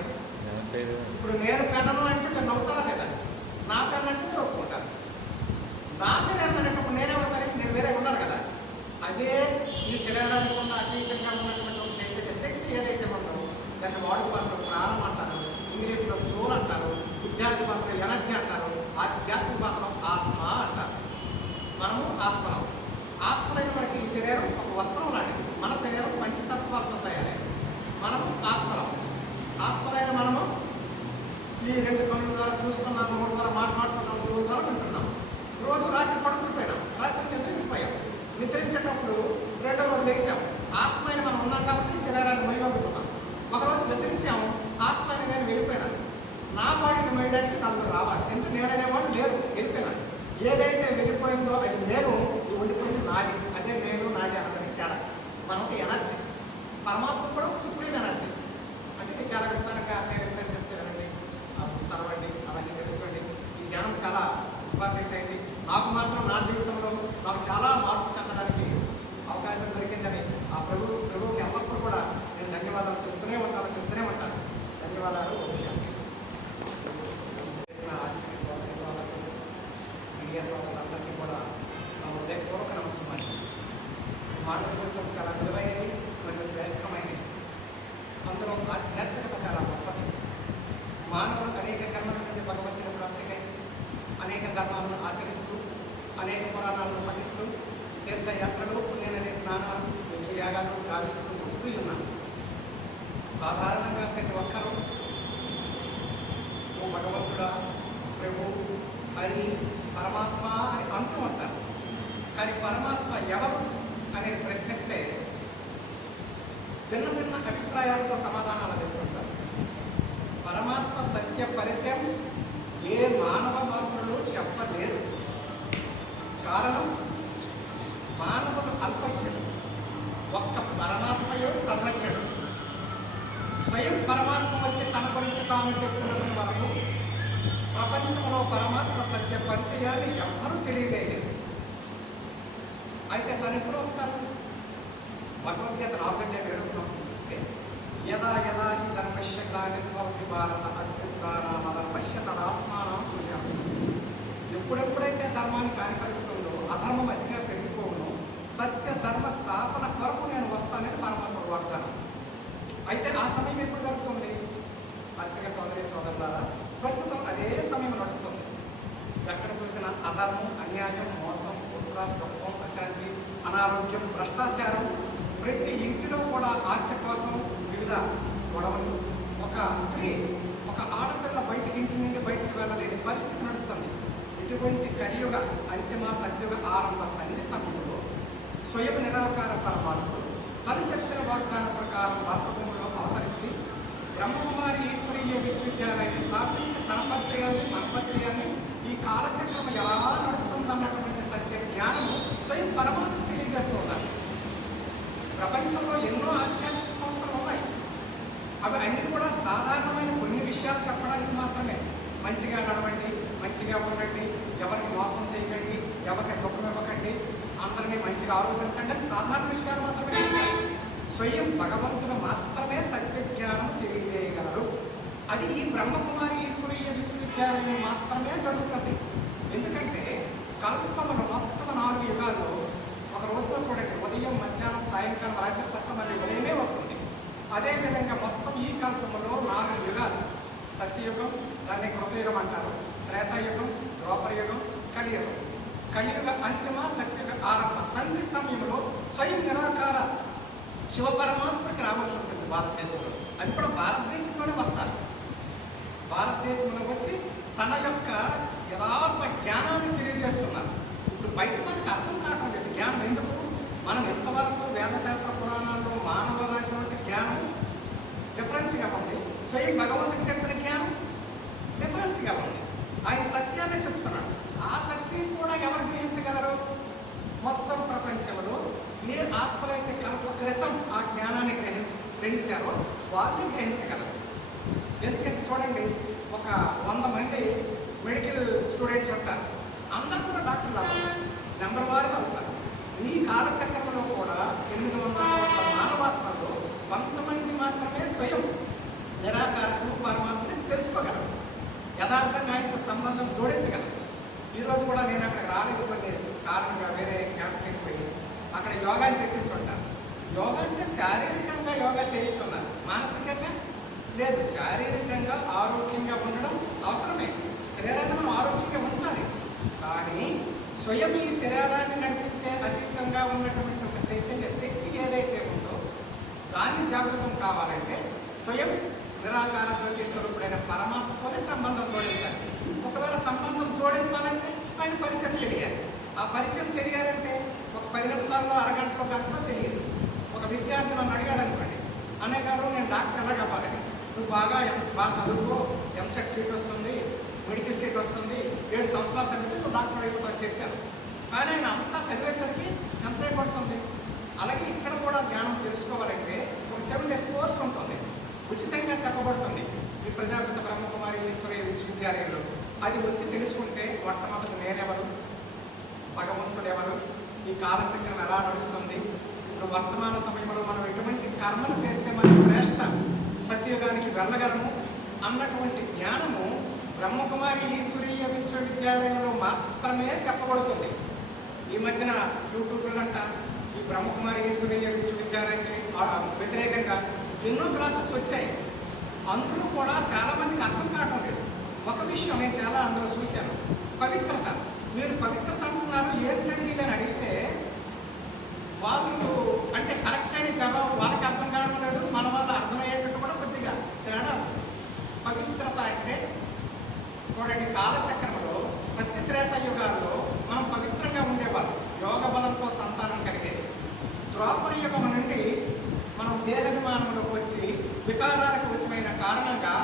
ఇప్పుడు నేను పెన్నను అంటే మీరు నవ్వుతారా లేదా, నా పెన్ను అంటే మీరు ఒప్పుకుంటారు. నా శరీరం అనేటప్పుడు నేనెవరు, మరి నేను వేరే ఉన్నారు కదా. అదే ఈ శరీరానికి ఉన్న అతీతంగా ఉన్నటువంటి ఒక శక్తి ఏదైతే ఉందో దాన్ని వాడుక భాషలో ప్రాణం అంటారు, ఇంగ్లీష్లో సోల్ అంటారు, విద్యార్థి భాషలో ఎనర్జీ అంటారు, ఆధ్యాత్మిక భాషలో ఆత్మ అంటారు. మనము ఆత్మలం. ఆత్మలైన మనకి ఈ శరీరం ఒక వస్త్రం లాంటిది. మన శరీరం పంచతత్వాలతో తయారైంది. మనము ఆత్మలం. ఆత్మలైన మనము ఈ 2 కన్నుల ద్వారా చూస్తున్నాము, 3 ద్వారా మాట్లాడుతున్నాము, చెవుల ద్వారా వింటున్నాము. రోజు రాత్రి పడుకుంటుపోయినాం, రాత్రి నిద్రించిపోయాం. నిద్రించేటప్పుడు 2వ రోజు లేచాం. ఆత్మైన మనం ఉన్నాం కాబట్టి శరీరాన్ని మొయ్యగలుగుతున్నాం. ఒకరోజు నిద్రించాము, ఆత్మని నేను వెళ్ళిపోయినాను. నా బాడీని మొయ్యడానికి 4 రావాలి. ఎందుకు నేననేవాడు లేరు, వెళ్ళిపోయినాను. ఏదైతే వెళ్ళిపోయిందో అది నేను, ఉండిపోయింది నాది. అదే నేను నాది అన్నదానికి తేడా. మనం ఒక ఎనర్జీ, పరమాత్మ కూడా ఒక సుప్రీం ఎనర్జీ. అంటే ఇది చాలా విస్తారంగా నేను ఎప్పుడైనా చెప్తే వినండి, చదవండి, అవన్నీ తెలుసుకోండి. ఈ ధ్యానం చాలా ఇంపార్టెంట్ అయింది. నాకు మాత్రం నా జీవితంలో నాకు చాలా మార్పు చెందడానికి అవకాశం దొరికిందని ఆ ప్రభువుకి ఎల్లప్పుడూ కూడా నేను ధన్యవాదాలు చెప్తూనే ఉంటాను. ధన్యవాదాలు. చేసిన ఆర్థిక సోదరులు, మీడియా సోదరులందరికీ కూడా నా హృదయపూర్వక నమస్కారం. మానవ జీవితం చాలా విలువైనది మరియు శ్రేష్టమైనది. అందులో ఆధ్యాత్మికత చాలా గొప్పది. మానవులు అనేక జన్మల నుండి భగవంతుని ప్రాప్తికై అనేక ధర్మాలను ఆచరిస్తూ, అనేక పురాణాలను పఠిస్తూ, తీర్థయాత్రలు, పుణ్యనది స్నానాలు, యజ్ఞయాగాలు గావిస్తూ వస్తూ ఉన్నాను. సాధారణంగా ప్రతి ఒక్కరూ ఓ భగవంతుడా, ప్రభు, హరి, పరమాత్మ అని అంటూ ఉంటారు. కానీ పరమాత్మ ఎవరు అనేది ప్రశ్నిస్తే భిన్న భిన్న అభిప్రాయాలతో సమాధానాలు చెప్తుంటారు. పరమాత్మ సత్య పరిచయం ఏ మానవ మాత్రులు చెప్పలేరు. కారణం మానవులు అల్పజ్ఞుడు, ఒక్క పరమాత్మయే సర్వజ్ఞుడు. స్వయం పరమాత్మ వచ్చి తన గురించి తాము చెప్తున్నంత వరకు ప్రపంచంలో పరమాత్మ సత్య పరిచయాన్ని ఎవ్వరూ తెలియజేయలేదు. అయితే తను ఎప్పుడు వస్తారు? భగవద్గీత 4:7 శ్లోకం చూస్తే యదా యదా హి ధర్మస్య గ్లానిర్భవతి భారత అభ్యుత్థానామధర్మస్య తదాత్మానం సృజామి. ఎప్పుడెప్పుడైతే ధర్మానికి హాని కలుగుతుందో, అధర్మం అతిగా పెరిగిపోవును, సత్య ధర్మ స్థాపన కొరకు నేను వస్తానని పరమాత్ముడు వాగ్దానం. అయితే ఆ సమయం ఎప్పుడు జరుగుతుంది? ఆత్మిక సోదరి సోదరులారా, ప్రస్తుతం అదే సమయం నడుస్తుంది. ఎక్కడ చూసినా అధర్మం, అన్యాయం, మోసం, కుట్ర, దుఃఖం, అశాంతి, అనారోగ్యం, భ్రష్టాచారం, ప్రతి ఇంటిలో కూడా ఆస్తి కోసం వివిధ గొడవలు. ఒక స్త్రీ, ఒక ఆడపిల్ల ఇంటి నుండి బయటకు వెళ్ళలేని పరిస్థితి నడుస్తుంది. ఇటువంటి కలియుగ అంతిమ సత్యుగ ఆరంభ సన్నిధి సమయంలో స్వయం నిరాకార పరమాత్ముడు తను చెప్పిన వాగ్దాన ప్రకారం భరతభూమిలో అవతరించి బ్రహ్మకుమారి ఈశ్వరీయ విశ్వవిద్యాలయాన్ని స్థాపించి తన పరిచయాన్ని, మన పరిచయాన్ని, ఈ కాలచక్రం ఎలా నడుస్తుందన్నటువంటి సత్య జ్ఞానము స్వయం పరమాత్మ తెలియజేస్తున్నారు. ప్రపంచంలో ఎన్నో ఆధ్యాత్మిక సంస్థలు ఉన్నాయి. అవి అన్నీ కూడా సాధారణమైన కొన్ని విషయాలు చెప్పడానికి మాత్రమే. మంచిగా నడవండి, మంచిగా ఉండండి, ఎవరికి మోసం చేయకండి, ఎవరికి దుఃఖం ఇవ్వకండి, అందరినీ మంచిగా ఆలోచించండి అని సాధారణ విషయాలు మాత్రమే చెప్తారు. స్వయం భగవంతుడు మాత్రమే సత్య జ్ఞానం తెలియజేయగలరు. అది ఈ బ్రహ్మకుమారి ఈశ్వరీయ విశ్వవిద్యాలయం మాత్రమే జరుగుతుంది. ఎందుకంటే కల్పములు మొత్తం 4 యుగాల్లో ఒక రోజులో చూడండి, ఉదయం, మధ్యాహ్నం, సాయంకాలం, రాత్రి తప్ప మళ్ళీ ఉదయమే వస్తుంది. అదేవిధంగా మొత్తం ఈ కల్పములో 4 యుగాలు. సత్యయుగం, దాన్ని కృతయుగం అంటారు. త్రేతాయుగం, ద్వాపరయుగం, కలియుగం. కలియుగ అంతిమ సత్యుగ ఆరంభ సంధి సమయంలో స్వయం నిరాకార శివపరమాత్మకి రావాల్సి ఉంటుంది భారతదేశంలో. అది కూడా భారతదేశంలోనే వస్తారు. భారతదేశంలో వచ్చి తన యొక్క యథార్థ జ్ఞానాన్ని తెలియజేస్తున్నారు. ఇప్పుడు బయట మనకి అర్థం కావడం లేదు జ్ఞానం ఎందుకు. మనం ఎంతవరకు వేదశాస్త్ర పురాణాల్లో మానవ రాసినటువంటి జ్ఞానం డిఫరెన్స్గా ఉంది, స్వయం భగవంతుడికి చెప్పిన జ్ఞానం డిఫరెన్స్గా ఉంది. ఆయన సత్యాన్ని చెప్తున్నాడు. ఆ సత్యం కూడా ఎవరు గ్రహించగలరు? మొత్తం ప్రపంచంలో ఏ ఆత్మలైతే కల్ప క్రితం ఆ జ్ఞానాన్ని గ్రహించారో వాళ్ళే గ్రహించగలరు. ఎందుకంటే చూడండి, ఒక 100 మంది మెడికల్ స్టూడెంట్స్ ఉంటారు. అందరూ కూడా డాక్టర్లు అవుతారు, నెంబర్ వారుగా అవుతారు. ఈ కాలచక్రంలో కూడా 800 కోట్ల మానవాత్మలో కొంతమంది మాత్రమే స్వయం నిరాకార శివ పరమాత్మని తెలుసుకోగలరు, యథార్థంగా ఆయనతో సంబంధం జోడించగలరు. ఈరోజు కూడా నేను అక్కడికి రాలేదు కొన్ని కారణంగా, వేరే క్యాంప్కి పోయి అక్కడ యోగాని పెట్టించుంటాను. యోగా అంటే శారీరకంగా యోగా చేయిస్తున్నారు, మానసికంగా లేదు. శారీరకంగా ఆరోగ్యంగా ఉండడం అవసరమే, శరీరాన్ని మనం ఆరోగ్యంగా ఉంచాలి. కానీ స్వయం ఈ శరీరాన్ని నడిపించే అతీతంగా ఉన్నటువంటి ఒక చైతన్య శక్తి ఏదైతే ఉందో దాన్ని జాగృతం కావాలంటే స్వయం నిరాకార జ్యోతి స్వరూపుడైన పరమాత్మతోనే సంబంధం జోడించాలి. ఒకవేళ సంబంధం జోడించాలంటే ఆయన పరిచయం తెలియాలి. ఆ పరిచయం తెలియాలంటే ఒక 10 నిమిషాల్లో, అరగంటలో, గంటలో తెలియదు. ఒక విద్యార్థి నన్ను అడిగాడు అనుకోండి, అనే గారు నేను డాక్టర్ ఎలా కావాలని, నువ్వు బాగా చదువుకో, ఎంసెట్ సీట్ వస్తుంది, మెడికల్ సీట్ వస్తుంది, 7 సంవత్సరాలు చదివితే నువ్వు డాక్టర్ అయిపోతావు అని చెప్పాను. కానీ ఆయన అంతా చదివేసరికి ఎంత పడుతుంది. అలాగే ఇక్కడ కూడా జ్ఞానం తెలుసుకోవాలంటే ఒక 7 days కోర్స్ ఉంటుంది, ఉచితంగా చెప్పబడుతుంది ఈ ప్రజాపిత బ్రహ్మకుమారి ఈశ్వరీయ విశ్వవిద్యాలయంలో. అది వచ్చి తెలుసుకుంటే మొట్టమొదటి నేనెవరు, భగవంతుడు ఎవరు, ఈ కాలచక్రం ఎలా నడుస్తుంది, ఇప్పుడు వర్తమాన సమయంలో మనం ఎటువంటి కర్మలు చేస్తే మనం శ్రేష్ఠ సత్యయుగానికి వెళ్ళగలము అన్నటువంటి జ్ఞానము బ్రహ్మకుమారి ఈశ్వరీయ విశ్వవిద్యాలయంలో మాత్రమే చెప్పబడుతుంది. ఈ మధ్యన యూట్యూబ్లంట ఈ బ్రహ్మకుమారి ఈశ్వరీయ విశ్వవిద్యాలయానికి వ్యతిరేకంగా ఎన్నో క్లాసెస్ వచ్చాయి. అందులో కూడా చాలామందికి అర్థం కావడం లేదు. ఒక విషయం నేను చాలా అందులో చూశాను, పవిత్రత. మీరు పవిత్రత అంటున్నారు ఏంటండి అని అడిగితే వాళ్ళు అంటే కరెక్ట్ అయిన జవాబు వాళ్ళకి అర్థం కావడం లేదు, మన వాళ్ళు అర్థమయ్యేటట్టు కూడా కొద్దిగా తేడా. పవిత్రత అంటే చూడండి, కాలచక్రంలో సత్యత్రేత యుగాల్లో మనం పవిత్రంగా ఉండేవాళ్ళం. యోగ బలంతో సంతానం కలిగేది. ద్వాపర యుగం నుండి మనం దేహాభిమానంలోకి వచ్చి వికారాలకు వశమైన కారణంగా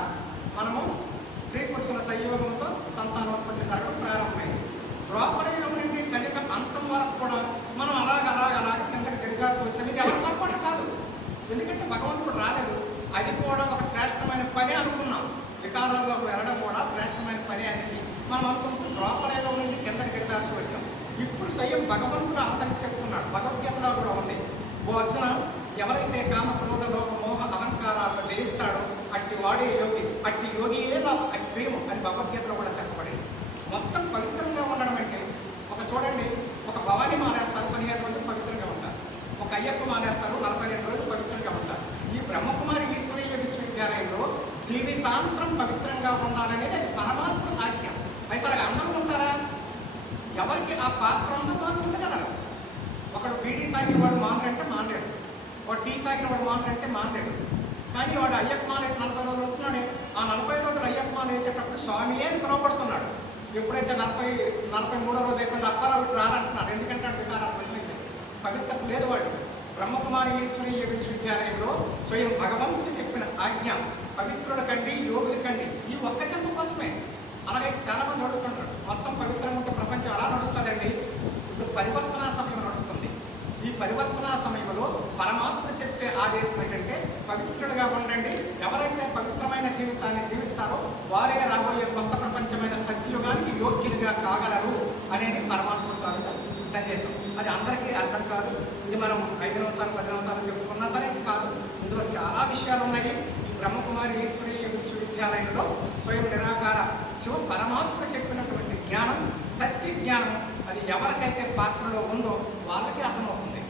మనము స్త్రీ పురుషుల సంయోగంతో సంతానోత్పత్తి జరగడం ప్రారంభమైంది. ద్వాపర యుగం నుండి కలియుగ అంతం వరకు కూడా మనం అలాగ కిందకి దిగజారుతూ వచ్చాము. ఇది ఎవరి పొరపాటు కాదు, ఎందుకంటే భగవంతుడు రాలేదు. అది కూడా ఒక శ్రేష్టమైన పని అనుకున్నాం. వికారాల్లోకి వెళ్ళడం కూడా శ్రేష్టమైన పని అనేసి మనం అనుకుంటూ ద్వాపర యుగం నుండి కిందకి దిగజాల్సి వచ్చాం. ఇప్పుడు స్వయం భగవంతుడు అతనికి చెప్తున్నాడు, భగవద్గీతలో కూడా ఉంది, ఓ అర్జున, ఎవరైతే కామ క్రోధ లోక మోహ అహంకారాలను జయిస్తాడో అట్టి వాడే యోగి, అట్టి యోగియే నాకు అతి ప్రేమ అని భగవద్గీతలో కూడా చెప్పబడింది. మొత్తం పవిత్రంగా ఉండడం అంటే చూడండి, ఒక భవానీ మానేస్తారు 15 రోజులు పవిత్రంగా ఉంటారు, ఒక అయ్యప్ప మానేస్తారు 42 రోజులు పవిత్రంగా ఉంటారు. ఈ బ్రహ్మకుమారి ఈశ్వరీయ విశ్వవిద్యాలయంలో జీవితాంతరం పవిత్రంగా ఉండాలనేది అది పరమాత్మ ఆజ్ఞ. అయితే అలాగే అందరూ ఉంటారా? ఎవరికి ఆ పాత్ర ఉందో వారు ఉండగలరు. ఒకడు బీడీ తాగిన వాడు మానడంటే మానలేడు, వాడు టీ తాగిన వాడు మానడంటే మానలేడు. కానీ వాడు అయ్యప్ప మానేసి 40 రోజులు ఉంటున్నాడే, ఆ 40 రోజులు అయ్యప్ప మానేసేటప్పుడు స్వామియే అని పిలువబడుతున్నాడు. ఎప్పుడైతే 43వ రోజు అయిపోయింది అప్పారావు రాలంటున్నాడు, ఎందుకంటే అటు వికారాలు వశమైంది, పవిత్రత లేదు. వాడు బ్రహ్మకుమారి ఈశ్వరీయ విశ్వవిద్యాలయంలో స్వయం భగవంతుడు చెప్పిన ఆజ్ఞ పవిత్రుల కండి యోగుల కండి ఈ ఒక్క జన్మ కోసమే. అలాగైతే చాలామంది అడుగుతుంటారు, మొత్తం పవిత్రంగా ఉంటే ప్రపంచం ఎలా నడుస్తుందండి? ఇప్పుడు పరివర్తనా సమయం నడుస్తుంది. ఈ పరివర్తనా సమయంలో పరమాత్మ చెప్పే ఆదేశం ఏంటంటే పవిత్రులుగా ఉండండి. ఎవరైతే పవిత్రమైన జీవితాన్ని జీవిస్తారో వారే రాబోయే కొత్త ప్రపంచమైన సత్యయుగానికి యోగ్యులుగా కాగలరు అనేది పరమాత్మ తాలూకా సందేశం. అది అందరికీ అర్థం కాదు. ఇది మనం 5 నిమిషాలు 10 నిమిషాలు చెప్పుకున్నా సరే కాదు, ఇందులో చాలా విషయాలు ఉన్నాయి. ఈ బ్రహ్మకుమారి ఈశ్వరీయ విశ్వవిద్యాలయంలో స్వయం నిరాకార శివ పరమాత్మ చెప్పినటువంటి జ్ఞానం, సత్య జ్ఞానం, అది ఎవరికైతే పాత్రలో ఉందో వాళ్ళకి అర్థమవుతుంది.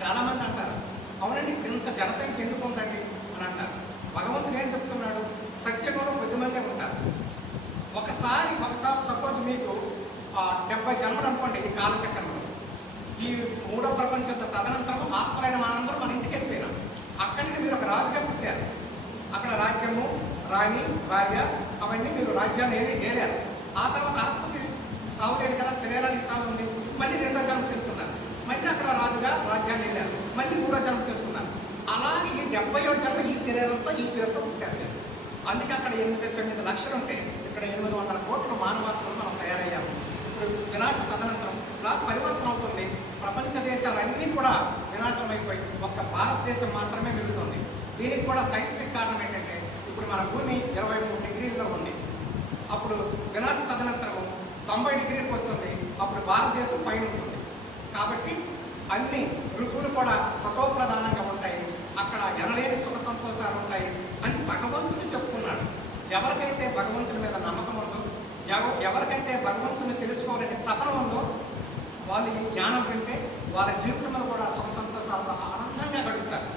చాలామంది అంటారు, అవునండి ఇప్పుడు ఇంత జనసంఖ్య ఎందుకు ఉందండి అని అంటారు. భగవంతుడు ఏం చెప్తున్నాడు? సత్యంలో కొద్దిమందే ఉంటారు. ఒకసారి సపోజ్ మీకు 70 జన్మలు అనుకోండి ఈ కాలచక్రంలో. ఈ 3వ ప్రపంచ యుద్ధ తదనంతరం ఆత్మలైన మనందరం మన ఇంటికి వెళ్ళిపోయినాం. అక్కడి నుండి మీరు ఒక రాజుగా పుట్టారు. అక్కడ రాజ్యము, రాణి, భార్య అవన్నీ మీరు రాజ్యాన్ని ఏలారు. ఆ తర్వాత ఆత్మకి సాగు లేదు కదా, శరీరానికి సాగు ఉంది. మళ్ళీ 2వ జన్మ తీసుకున్నారు, మళ్ళీ అక్కడ రాజుగా రాజ్యాన్ని వెళ్ళారు, మళ్ళీ 3వ జన్మ తీసుకున్నారు. అలాగే ఈ 70వ జన్మ ఈ శరీరంతో ఈ పేరుతో పుట్టారు మీరు. అందుకే అక్కడ 8-9 లక్షలు ఉంటాయి, ఇక్కడ 800 కోట్ల మానవాత్మలు మనం తయారయ్యాము. ఇప్పుడు వినాశ తదనంతరం ఇలా పరివర్తన అవుతుంది. ప్రపంచ దేశాలన్నీ కూడా వినాశనం అయిపోయి ఒక్క భారతదేశం మాత్రమే మిగులుతుంది. దీనికి కూడా సైంటిఫిక్ కారణం ఏంటంటే ఇప్పుడు మన భూమి 23 డిగ్రీల్లో ఉంది. అప్పుడు వినాశ తదనంతరం 90 డిగ్రీలకు వస్తుంది. అప్పుడు భారతదేశం పైన ఉంటుంది. కాబట్టి అన్ని ఋతువులు కూడా సతోప్రధానంగా ఉంటాయి. అక్కడ ఎనలేని సుఖ సంతోషాలు ఉంటాయి అని భగవంతుడు చెప్తున్నాడు. ఎవరికైతే భగవంతుని మీద నమ్మకం ఉందో, ఎవరికైతే భగవంతుని తెలుసుకోవాలని తపన ఉందో వాళ్ళు ఈ జ్ఞానం వింటే వాళ్ళ జీవితంలో కూడా సుఖ సంతోషాలతో ఆనందంగా గడుపుతారు.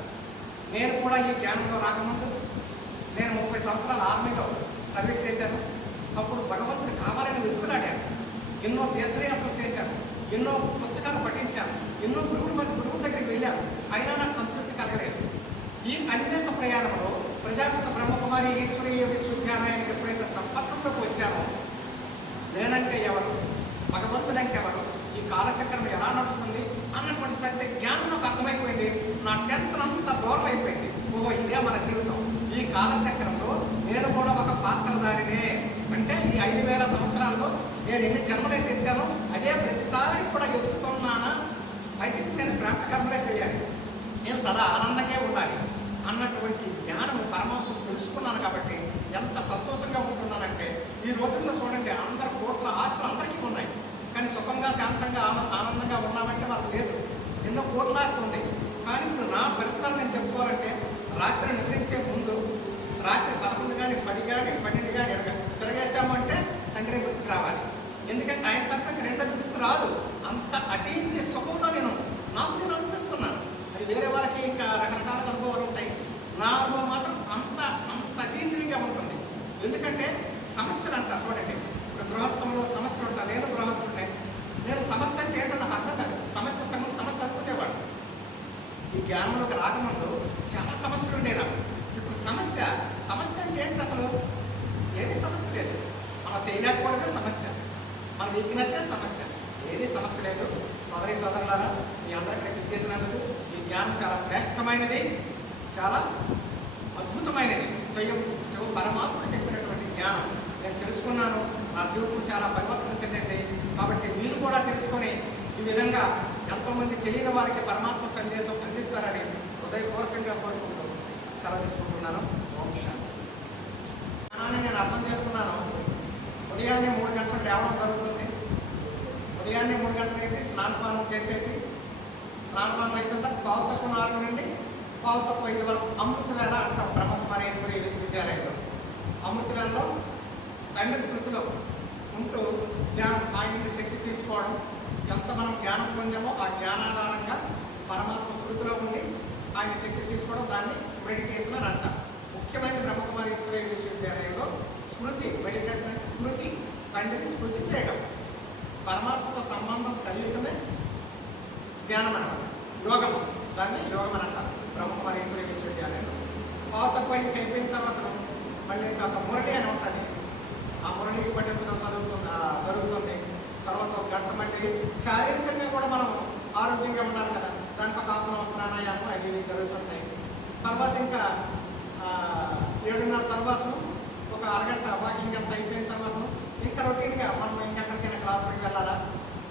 నేను కూడా ఈ జ్ఞానంలో రాకముందు నేను 30 సంవత్సరాలు ఆర్మీలో సర్వీస్ చేశాను. అప్పుడు భగవంతుడు కావాలని వెతుకులాడాను, ఎన్నో తీర్థయాత్రలు చేశాను, ఎన్నో పుస్తకాలు పఠించాను, ఎన్నో గురువుల దగ్గరికి వెళ్ళాను. అయినా నాకు సంతృప్తి కలగలేదు. ఈ అన్వేషణ ప్రయాణంలో ప్రజాపిత బ్రహ్మకుమారి ఈశ్వరీయ విశ్వవిద్యాలయానికి ఎప్పుడైతే సంపర్కంలోకి వచ్చానో నేనంటే ఎవరు, భగవంతుడంటే ఎవరు, ఈ కాలచక్రం ఎలా నడుస్తుంది అన్నటువంటి సత్య జ్ఞానం నాకు అర్థమైపోయింది. నా టెన్షన్ అంతా దూరం అయిపోయింది. ఓహో, ఇదే మన జీవితం. ఈ కాలచక్రంలో నేను కూడా ఒక పాత్రధారినే. అంటే ఈ 5000 సంవత్సరాల్లో నేను ఎన్ని జన్మలైతే ఎత్తానో అదే ప్రతిసారి కూడా ఎత్తుతున్నానా? అయితే నేను శ్రాంత కర్మలే చేయాలి, నేను సదా ఆనందంగా ఉండాలి అన్నటువంటి జ్ఞానం పరమాత్మ తెలుసుకున్నాను. కాబట్టి ఎంత సంతోషంగా ఉంటున్నానంటే ఈ రోజుల్లో చూడండి, అందరు కోట్ల ఆస్తులు అందరికీ ఉన్నాయి, కానీ సుఖంగా శాంతంగా ఆనందంగా ఉన్నామంటే వాళ్ళకి లేదు. ఎన్నో కోట్ల ఆస్తి ఉంది. కానీ ఇప్పుడు నా పరిస్థితులు నేను చెప్పుకోవాలంటే రాత్రి నిద్రించే ముందు రాత్రి 11 కానీ 10 కానీ 12 కానీ తిరగేసాము అంటే తండ్రి గుర్తుకు రావాలి. ఎందుకంటే ఆయన తప్ప రెండోది గుర్తు రాదు. అంత అతీంద్రియ సుఖంలో నేను అనిపిస్తున్నాను. అది వేరే వాళ్ళకి ఇంకా రకరకాల అనుభవాలు ఉంటాయి. నా అనుభవం మాత్రం అంత అతీంద్రియంగా ఉంటుంది. ఎందుకంటే సమస్యలు అంటారు చూడండి, ఇప్పుడు గృహస్థంలో సమస్యలు ఉంటాను. నేను గృహస్థుంటే నేను సమస్య అంటే ఏంటో నాకు అర్థం కాదు. సమస్య అనుకునేవాడు. ఈ జ్ఞానంలోకి రాకముందు చాలా సమస్యలు ఉండే నాకు. ఇప్పుడు సమస్య అంటే ఏంటి? అసలు ఏమీ సమస్య లేదు. మనం చేయలేకపోవడమే సమస్య, మన వీక్నెస్సే సమస్య. ఏది సమస్య లేదు. సోదరి సోదరులారా, మీ అందరికీ ఇచ్చేసినందుకు ఈ జ్ఞానం చాలా శ్రేష్టమైనది, చాలా అద్భుతమైనది. శివ పరమాత్ముడు చెప్పినటువంటి జ్ఞానం నేను తెలుసుకున్నాను. నా జీవితం చాలా పరివర్తన చెందింది. కాబట్టి మీరు కూడా తెలుసుకొని ఈ విధంగా ఎంతోమంది తెలియని వారికి పరమాత్మ సందేశం అందిస్తారని హృదయపూర్వకంగా కోరుకుంటూ సెలవు తీసుకుంటున్నాను. ఓం శాంతి. జ్ఞానాన్ని నేను అర్థం చేసుకున్నాను. ఉదయాన్నే 3 గంటలకు లేవడం జరుగుతుంది. ఉదయాన్నే 3 గంటలు వేసి స్నానపానం చేసేసి, స్నానపానం అయిపోయిన తర్వాత 4 నుండి 5 వరకు అమృత వేళ అంటాం బ్రహ్మకుమారేశ్వరి విశ్వవిద్యాలయంలో. అమృత వేళలో తండ్రి స్మృతిలో ఉంటూ జ్ఞానం ఆయన నుండి శక్తి తీసుకోవడం, ఎంత మనం జ్ఞానం పొందామో ఆ జ్ఞానాధారంగా పరమాత్మ స్మృతిలో ఉండి ఆయన శక్తి తీసుకోవడం, దాన్ని మెడిటేషన్ అని అంటాం. ముఖ్యమైన బ్రహ్మకుమారేశ్వరి విశ్వవిద్యాలయంలో స్మృతి, మెడిటేషన్ అంటే స్మృతి, తండ్రిని స్మృతి చేయడం, పరమాత్మతో సంబంధం కలిగటమే ధ్యానం అనమాట. యోగము, దాన్ని యోగం అని అంటారు బ్రహ్మకుమారేశ్వరి విశ్వవిద్యాలయంలో. 5 అయిపోయిన తర్వాత మళ్ళీ ఇంకా ఒక మురళి అని ఉంటుంది. ఆ మురళికి పఠించడం జరుగుతుంది. తర్వాత 1 గంట మళ్ళీ శారీరకంగా కూడా మనం ఆరోగ్యంగా ఉండాలి కదా, దానికి ఒక ఆసనం, ప్రాణాయామం అవి జరుగుతుంటాయి. తర్వాత ఇంకా 7:30 తర్వాత ఒక అరగంట వాకింగ్ అంతా అయిపోయిన తర్వాత ఇంకా రొటీన్గా మనం ఇంకెక్కడికైనా క్లాసులకు వెళ్ళాలా,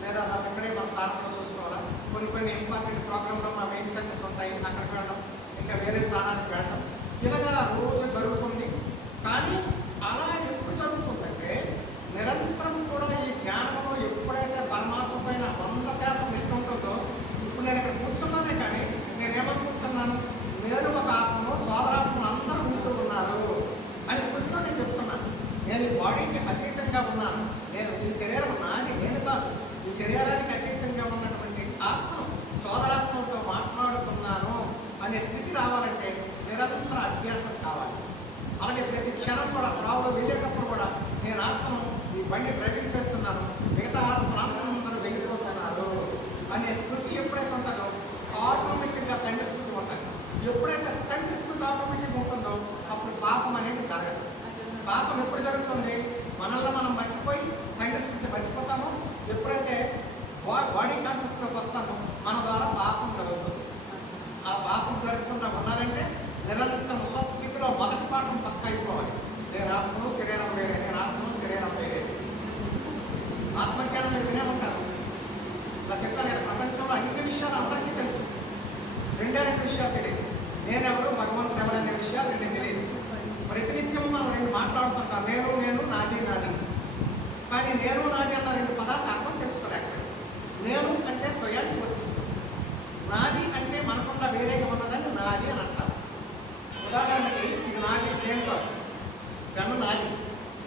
లేదా మనం ఇక్కడే మన స్థానంలో చూసుకోవాలా. కొన్ని ఇంపార్టెంట్ ప్రోగ్రాంలో మా మెయిన్ సెంటర్స్ ఉంటాయి, అక్కడికి వెళ్ళడం, ఇంకా వేరే స్థానానికి వెళ్ళడం, ఇలాగా రోజు జరుగుతుంది. కానీ అలా ఎప్పుడు జరుగుతుందంటే నిరంతరం కూడా ఈ జ్ఞానంలో ఎప్పుడైతే పరమాత్మ పైన 100% నిష్ట ఉంటుందో, ఇప్పుడు నేను ఇక్కడ కూర్చున్నానే కానీ నేనేమనుకుంటున్నాను, నేను ఒక ఆత్మను, సోదరాత్మను అందరూ ఉంటూ ఉన్నారు అని స్మృతిలో నేను చెప్తున్నాను. నేను ఈ బాడీకి అతీతంగా ఉన్నాను, నేను ఈ శరీరం నాది, నేను కాదు. ఈ శరీరానికి అతీతంగా ఉన్నటువంటి ఆత్మను సోదరాత్మతో మాట్లాడుతున్నాను అనే స్థితి రావాలంటే నిరంతర అభ్యాసం కావాలి. అలాగే ప్రతి క్షణం కూడా త్రావులో వెళ్ళేటప్పుడు కూడా నేను ఆత్మను ఈ బండి డ్రైవింగ్ చేస్తున్నాను, మిగతా ఆత్మలందరూ వెళ్ళిపోతున్నారు అనే స్మృతి ఎప్పుడైతే ఉంటుందో ఆటోమేటిక్గా తండ్రి స్మృతి ఉంటుంది. ఎప్పుడైతే తండ్రి స్మృతి ఆటోమేటిక్గా ఉంటుందో అప్పుడు పాపం అనేది జరగదు. పాపం ఎప్పుడు జరుగుతుంది, మనల్ని మనం మర్చిపోయి తండ్రి స్మృతి మర్చిపోతామో, ఎప్పుడైతే బాడీ కాన్షియస్లోకి వస్తామో మన ద్వారా పాపం జరుగుతుంది. ఆ పాపం జరగకుండా ఉండాలంటే నిరంతరం స్వస్థితిలో మొదటి పాఠం పక్క అయిపోవాలి. నేను ఆత్మను, శరీరం వేరే, నేను ఆత్మను, శరీరం వేరే. ఆత్మజ్ఞానం మీరు వినే ఉంటారు. ఇలా చెప్పాను కదా, ప్రపంచంలో అన్ని విషయాలు అందరికీ తెలుసు, 2 విషయాలు తెలియదు. నేనెవరు, భగవంతుడు ఎవరనే విషయాలు 2 తెలియదు. ప్రతినిత్యం మనం 2 మాట్లాడుతుంటాం, నేను, నాది. కానీ నేను, నాది అన్న 2 పదాలు అర్థం తెలుసుకోలేకపోయాం. నేను అంటే స్వయాన్ని వర్తిస్తుంది, నాది అంటే మనకుండా వేరేగా ఉన్నదని నాది అని అంటాం. ఉదాహరణకి ఇది నాది, నేను కాదు, గన్ను నాది.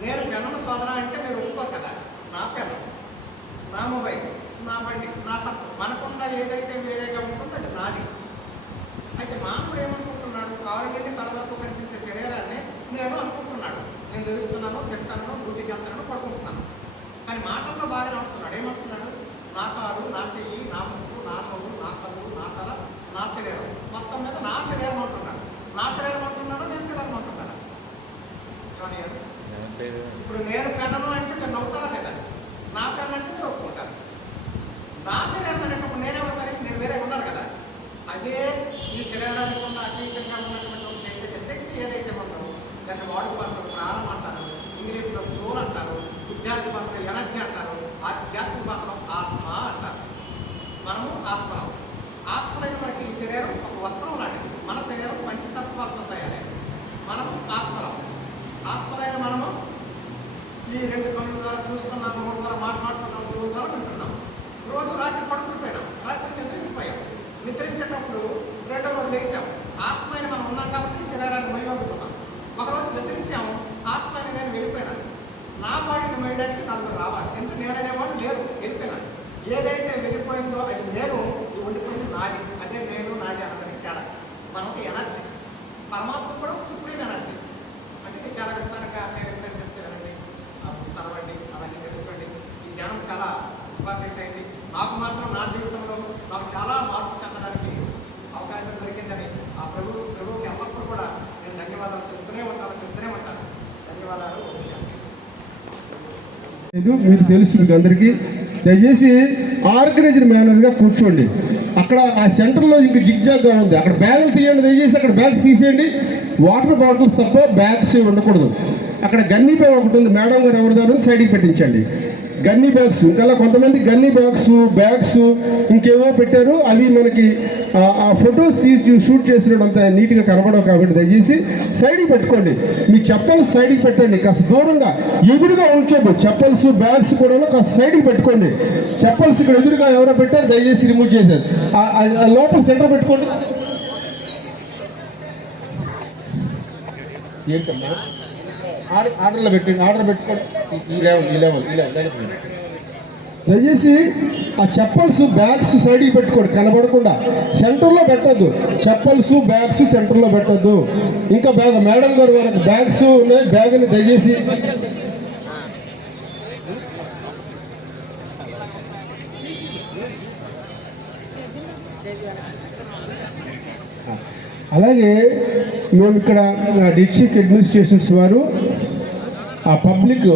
నేను గన్నును సోదర అంటే మీరు ఒప్పుకోరు కదా. నా పెన్ను, నా మొబైల్, నా బండి, నా సత్తు, మనకుండా ఏదైతే వేరేగా ఉంటుందో అది నాది. అయితే మానవుడు ఏమనుకుంటున్నాడు, కారు నుండి తల వరకు కనిపించే శరీరాన్ని నేను అనుకుంటున్నాడు. నేను తెలుస్తున్నాను, తింటాను, డ్యూటీకి వెళ్తున్నాను, పడుకుంటున్నాను. కానీ మాటల్లో బాగానే ఉంటున్నాడు. ఏమంటున్నాడు, నా కారు, నా చెయ్యి, నా ముక్కు, నా నోరు, నా కళ్ళు, నా తల, నా శరీరం, మొత్తం మీద నా శరీరం అంటున్నాడు. నా శరీరం అంటున్నాడు, నేను శరీరం అంటున్నాడు. ఇప్పుడు నేను పెన్నను అంటే మీరు నవ్వుతారా లేదా? నా పెన్ను అంటే మీరు ఒప్పుకుంటారు. నా శరీరం అనేటప్పుడు నేనేమో మరి నేను వేరే ఉన్నాను కదా. అదే ఈ శరీరానికి ఉన్న అతీతంగా ఉన్నటువంటి ఒక శక్తి ఏదైతే ఉందో దాన్ని వాడుక భాషలో ప్రాణం అంటారు, ఇంగ్లీష్లో సోల్ అంటారు, విద్యార్థి భాషలో ఎనర్జీ అంటారు, ఆధ్యాత్మిక భాషలో ఆత్మ అంటారు. మనము ఆత్మలం. ఆత్మలైన మనకి ఈ శరీరం ఒక వస్త్రం లాంటిది. మన శరీరం పంచతత్వాలతో తయారైంది. మనము ఆత్మలం. ఆత్మలైన మనము ఈ 2 కళ్ళ ద్వారా చూస్తున్నాం, 3 ద్వారా మాట్లాడుతున్నాం, చెవుల ద్వారా వింటున్నాం. రోజు రాత్రి పడుకుంటుపోయినాం, రాత్రి నిద్రించిపోయాం. నిద్రించేటప్పుడు 2వ రోజు లేచాం. ఆత్మైన మనం ఉన్నాం కాబట్టి శరీరాన్ని మొయ్యగలుగుతున్నాం. ఒకరోజు నిద్రించాము, ఆత్మని నేను వెళ్ళిపోయినాను. నా బాడీని మొయ్యడానికి 4 రావాలి. ఎందుకు నేననేవాడు లేరు, వెళ్ళిపోయినాను. ఏదైతే వెళ్ళిపోయిందో అది నేను, ఉండిపోయింది నాది. అదే నేను, నాది అన్నదానికి తేడా. మనం ఒక ఎనర్జీ, పరమాత్మ కూడా ఒక సుప్రీం ఎనర్జీ. అంటే ఇది చాలా విస్తారంగా నేను ఎప్పుడైనా చెప్తే వినండి, చదవండి, అవన్నీ తెలుసుకోండి. ఈ ధ్యానం చాలా ఇంపార్టెంట్ అయింది. నాకు మాత్రం నా జీవితంలో నాకు చాలా మార్పు చెందడానికి అవకాశం దొరికిందని ఆ ప్రభువుకి ఎల్లప్పుడూ కూడా నేను ధన్యవాదాలు చెప్తూనే ఉంటాను. ధన్యవాదాలు. మీరు తెలుసు మీకు అందరికీ. దయచేసి ఆర్గనైజ్డ్ మేనర్గా కూర్చోండి. అక్కడ ఆ సెంటర్లో ఇంక జిగ్జాగ్గా ఉంది, అక్కడ బ్యాగులు తీయండి, దయచేసి అక్కడ బ్యాగ్స్ తీసేయండి. వాటర్ బాటిల్స్ తప్ప బ్యాగ్స్ ఉండకూడదు. అక్కడ గన్నీ బ్యాగ్ ఒకటి ఉంది, మేడం గారు ఎవరిదారు సైడ్కి పెట్టించండి. గన్నీ బ్యాగ్స్ ఇంకా కొంతమంది గన్నీ బ్యాగ్స్ ఇంకేవో పెట్టారు, అవి మనకి ఆ ఫొటోస్ తీసి షూట్ చేసినంత నీట్గా కనబడవు కాబట్టి దయచేసి సైడ్కి పెట్టుకోండి. మీ చెప్పల్స్ సైడ్కి పెట్టండి, కాస్త దూరంగా ఎదురుగా ఉంచొద్దు. చెప్పల్స్ బ్యాగ్స్ కూడా కాస్త సైడ్కి పెట్టుకోండి. చెప్పల్స్ ఇక్కడ ఎదురుగా ఎవరో పెట్టారు, దయచేసి రిమూవ్ చేశారు. లోపల సెంటర్ పెట్టుకోండి. ఏంటమ్మా ఆర్డర్లో పెట్టండి, ఆర్డర్ పెట్టుకోండి. ఈ లెవెల్ దయచేసి ఆ చెప్పల్స్ బ్యాగ్స్ సైడ్కి పెట్టుకోండి, కనబడకుండా సెంటర్లో పెట్టద్దు. చెప్పల్స్ బ్యాగ్స్ సెంటర్లో పెట్టద్దు. ఇంకా బ్యాగ్ మేడం గారు వరకు బ్యాగ్స్ ఉన్నాయి, బ్యాగ్ని దయచేసి అలాగే మేము ఇక్కడ డిస్ట్రిక్ట్ అడ్మినిస్ట్రేషన్స్ వారు ఆ పబ్లిక్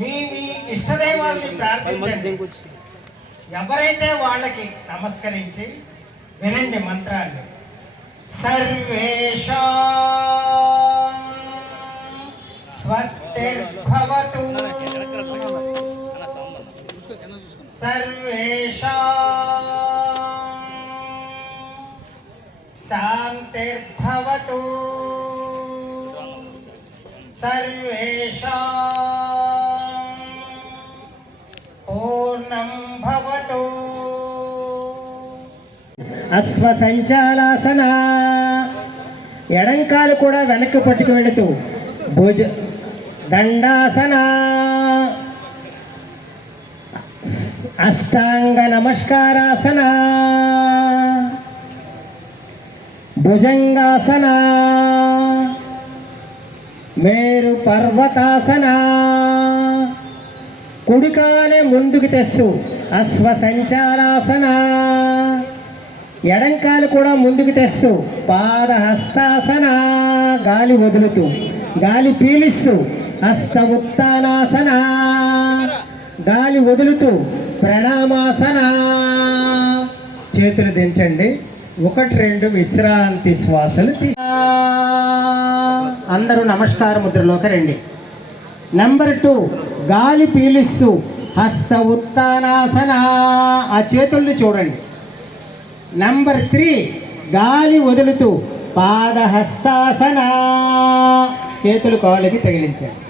మీ ఇష్టదైవాన్ని ప్రార్థించండి. ఎవరైతే వాళ్ళకి నమస్కరించి వినండి మంత్రాన్ని. సర్వేషాం స్వస్తిర్భవతు, సర్వేషాం శాంతిర్భవతు, సర్వేషాం పూర్ణం భవతు. అశ్వసంచాలాసన, ఎడంకాలు కూడా వెనక్కి పట్టుకు వెళుతూ భుజ దండాసన, అష్టాంగ నమస్కారాసన, భుజంగాసన, మేరు పర్వతాసన. కుడికాలే ముందుకు తెస్తూ అశ్వసంచాలాసన, ఎడంకాలు కూడా ముందుకు తెస్తూ పాదహస్తాసన, గాలి వదులుతూ గాలి పీలిస్తూ హస్త ఉత్తానాసన, గాలి వదులుతూ ప్రణామాసన. చేతులు దించండి, 1-2 విశ్రాంతి శ్వాసలు అందరూ నమస్కార ముద్రలోకి రండి. నెంబర్ 2 గాలి పీలిస్తూ హస్త ఉత్తానాసన, ఆ చేతుల్ని చూడండి. నెంబర్ 3 గాలి వదులుతూ పాదహస్తాసన, చేతులు కాలుకి తగిలించండి.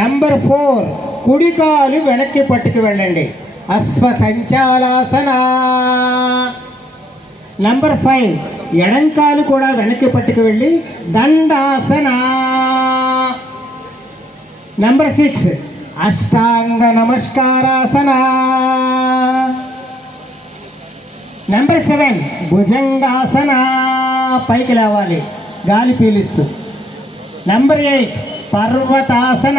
నెంబర్ 4 కుడి కాలు వెనక్కి పట్టుకు వెళ్ళండి, అశ్వసంచాలాసన. నెంబర్ 5 ఎడంకాలు కూడా వెనక్కి పట్టుకు వెళ్ళి దండాసన. నెంబర్ 6 అష్టాంగ నమస్కారాసన. నెంబర్ 7 భుజంగాసన, పైకి లేవాలి గాలి పీలిస్తూ. నెంబర్ 8 పర్వతాసన,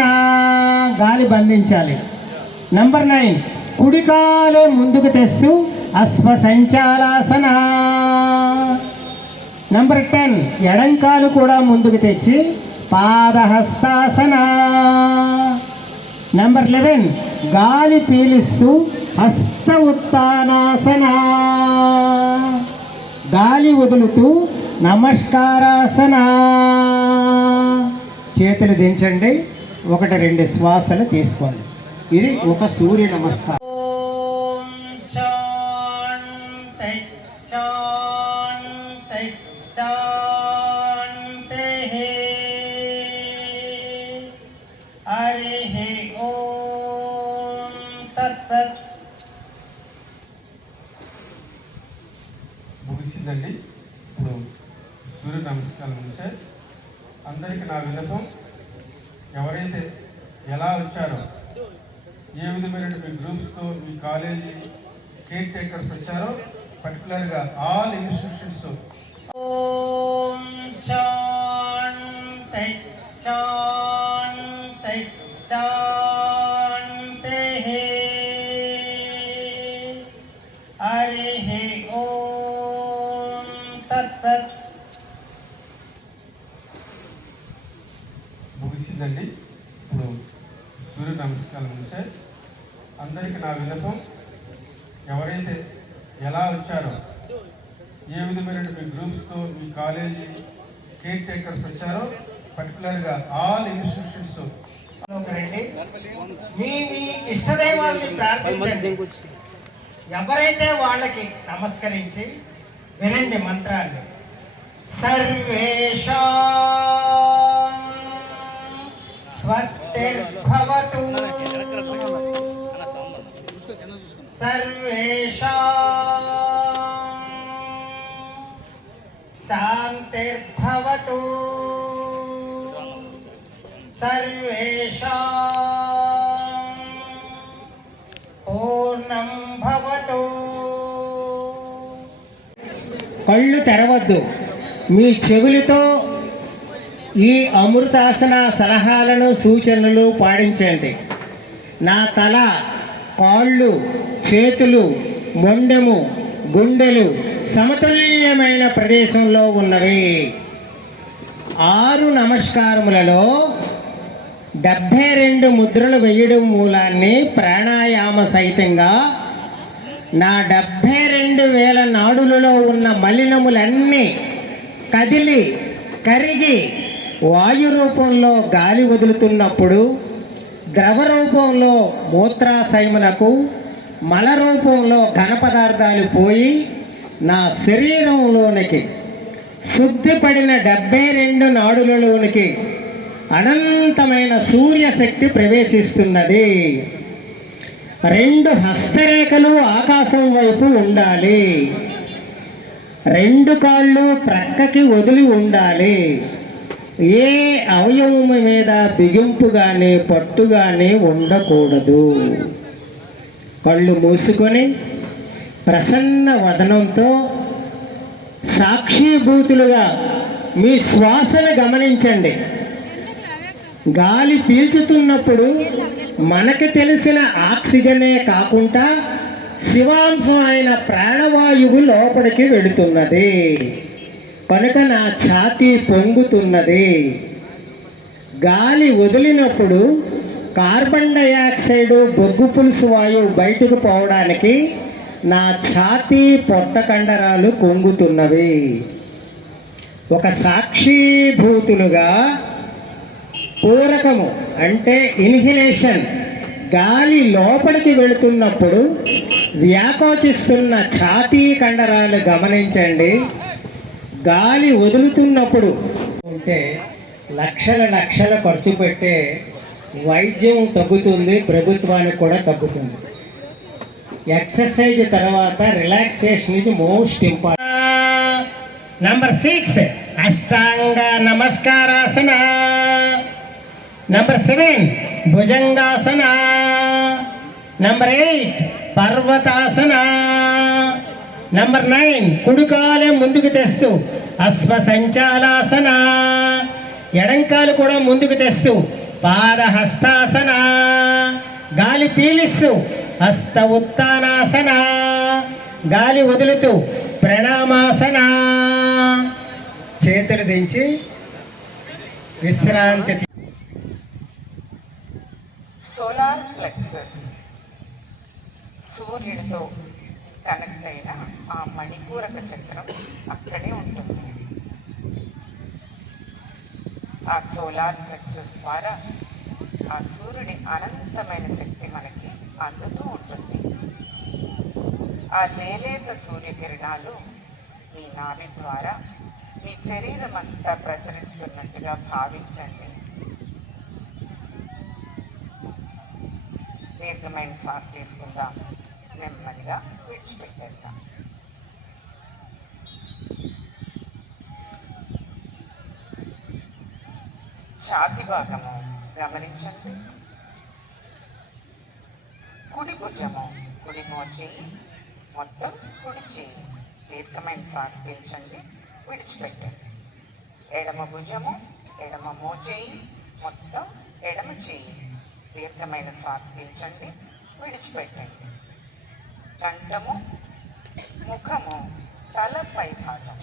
గాలి బంధించాలి. నెంబర్ 9 కుడికాలే ముందుకు తెస్తూ అశ్వసంచాలాసన. నెంబర్ 10 ఎడంకాలు కూడా ముందుకు తెచ్చి పాదహస్తాసన. నెంబర్ 11 గాలి పీలిస్తూ హస్త ఉత్తానాసన, గాలి వదులుతూ నమస్కారాసన. చేతులు దించండి, 1-2 శ్వాసలు తీసుకోండి. ఇది ఒక సూర్య నమస్కారం. ఓం శాంతి శాంతి శాంతి. హరి ఓం తత్సత్. ముగిసిందండి. ఇప్పుడు సూర్య నమస్కారం చేశారు. అందరికీ నా విన్నపం, ఎవరైతే ఎలా వచ్చారో, ఏ విధమైన మీ గ్రూప్స్తో మీ కాలేజీ కేర్ టేకర్స్ వచ్చారో, పర్టికులర్గా ఆల్ ఇన్స్టిట్యూషన్స్ ఓం శాంతి శాంతి శాంతి. హరి ఓం తత్సత్. ముగిసిందండి. ఇప్పుడు సూర్య నమస్కారం చేశారు. అందరికీ నా విన్నపం, ఎవరైతే ఎలా వచ్చారో, ఏ విధమైన మీ గ్రూప్స్తో మీ కాలేజీ కేర్ టేకర్స్ వచ్చారో, పర్టికులర్గా ఆల్ ఇన్స్టిట్యూషన్స్ రండి. మీ మీ ఇష్టదైవాన్ని ప్రార్థించండి. ఎవరైతే వాళ్ళకి నమస్కరించి వినండి మంత్రాన్ని. సర్వేషాం స్వస్తిర్భవతు, సర్వేషాం శాంతిర్భవతు, సర్వేషాం పూర్ణం భవతు. కళ్ళు తెరవద్దు. మీ చెవులతో ఈ అమృతాసన సలహాలను సూచనలు పాటించండి. నా తల, కాళ్ళు, చేతులు, మొండెము, గుండెలు సమతుల్యమైన ప్రదేశంలో ఉన్నవి. 6 నమస్కారములలో 72 ముద్రలు వేయడం మూలాన్ని ప్రాణాయామ సహితంగా నా 72,000 నాడులలో ఉన్న మలినములన్నీ కదిలి కరిగి వాయు రూపంలో గాలి వదులుతున్నప్పుడు, ద్రవ రూపంలో మూత్రాశయమునకు, మల రూపంలో ఘన పదార్థాలు పోయి నా శరీరంలోనికి శుద్ధిపడిన 72 నాడులలోనికి అనంతమైన సూర్యశక్తి ప్రవేశిస్తున్నది. 2 హస్తరేఖలు ఆకాశం వైపు ఉండాలి. 2 కాళ్ళు ప్రక్కకి వదిలి ఉండాలి. ఏ అవయవము మీద బిగింపు కానీ పట్టు కానీ ఉండకూడదు. కళ్ళు మూసుకొని ప్రసన్న వదనంతో సాక్షిభూతులుగా మీ శ్వాసను గమనించండి. గాలి పీల్చుతున్నప్పుడు మనకు తెలిసిన ఆక్సిజనే కాకుండా శివాంశం అయిన ప్రాణవాయువు లోపలికి వెళుతున్నది. కనుక నా ఛాతీ పొంగుతున్నది. గాలి వదిలినప్పుడు కార్బన్ డయాక్సైడ్, బొగ్గు పులుసు వాయువు బయటకు పోవడానికి నా ఛాతీ పొట్ట కండరాలు కొంగుతున్నవి. ఒక సాక్షిభూతులుగా పూరకము అంటే ఇన్హిలేషన్, గాలి లోపలికి వెళుతున్నప్పుడు వ్యాకోచిస్తున్న ఛాతీ కండరాలు గమనించండి. గాలి వదులుతున్నప్పుడు ఉంటే లక్షల ఖర్చు పెట్టే వైద్యం తగ్గుతుంది, ప్రభుత్వానికి కూడా తగ్గుతుంది. ఎక్సర్సైజ్ తర్వాత రిలాక్సేషన్ ఇది మోస్ట్ ఇంపార్టెంట్. నంబర్ 6 అష్టాంగ నమస్కారాసన. నంబర్ 7 భుజంగాసన. నంబర్ 8 పర్వతాసన. నంబర్ 9 కుడికాలు ముందుకు తెస్తూ అశ్వ సంచాలాసన. ఎడంకాలు కూడా ముందుకు తెస్తూ పాదహస్తాసన. గాలి పీలిస్తూ హస్త ఉత్తానాసన. గాలి వదులుతూ ప్రణామాసన. చేతులు దించి విశ్రాంతి. సోలార్ ప్లెక్సస్ సూర్యుడితో కనెక్ట్ అయిన ఆ మణిపూరక చక్రం అక్కడే ఉంటుంది. ఆ సోలార్ ప్లెక్సస్ ద్వారా ఆ సూర్యుడి అనంతమైన శక్తి మనకి అందుతూ ఉంటుంది. ఆ లేలేత సూర్యకిరణాలు మీ నాభి ద్వారా మీ శరీరం అంతా ప్రసరిస్తున్నట్టుగా భావించండి. దీర్ఘమైన శ్వాస తీసుకుందాం. నెమ్మదిగా విడిచిపెట్టేద్దాం. ఛాతి భాగము గమనించండి. కుడి భుజము, కుడి మోచేయి, మొత్తం కుడి చేయి. దీర్ఘమైన శ్వాస పీల్చండి, విడిచిపెట్టండి. ఎడమ భుజము, ఎడమ మోచేయి, మొత్తం ఎడమ చేయి. దీర్ఘమైన శ్వాస పీల్చండి, విడిచిపెట్టండి. కంఠము, ముఖము, తల పై భాగం.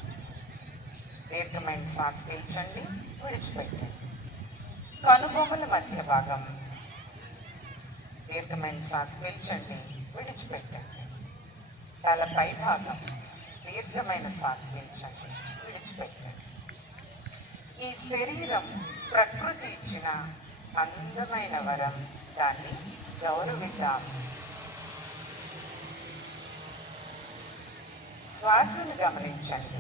దీర్ఘమైన శ్వాస పీల్చండి, విడిచిపెట్టండి. కనుబొమ్మల మధ్య భాగం. దీర్ఘమైన శ్వాస పీల్చండి, విడిచిపెట్టండి. తల పై భాగం దీర్ఘమైన శ్వాస పీల్చండి, విడిచిపెట్టండి. ఈ శరీరం ప్రకృతి ఇచ్చిన అందమైన వరం, దాన్ని గౌరవిద్దాం. శ్వాసను గమనించండి.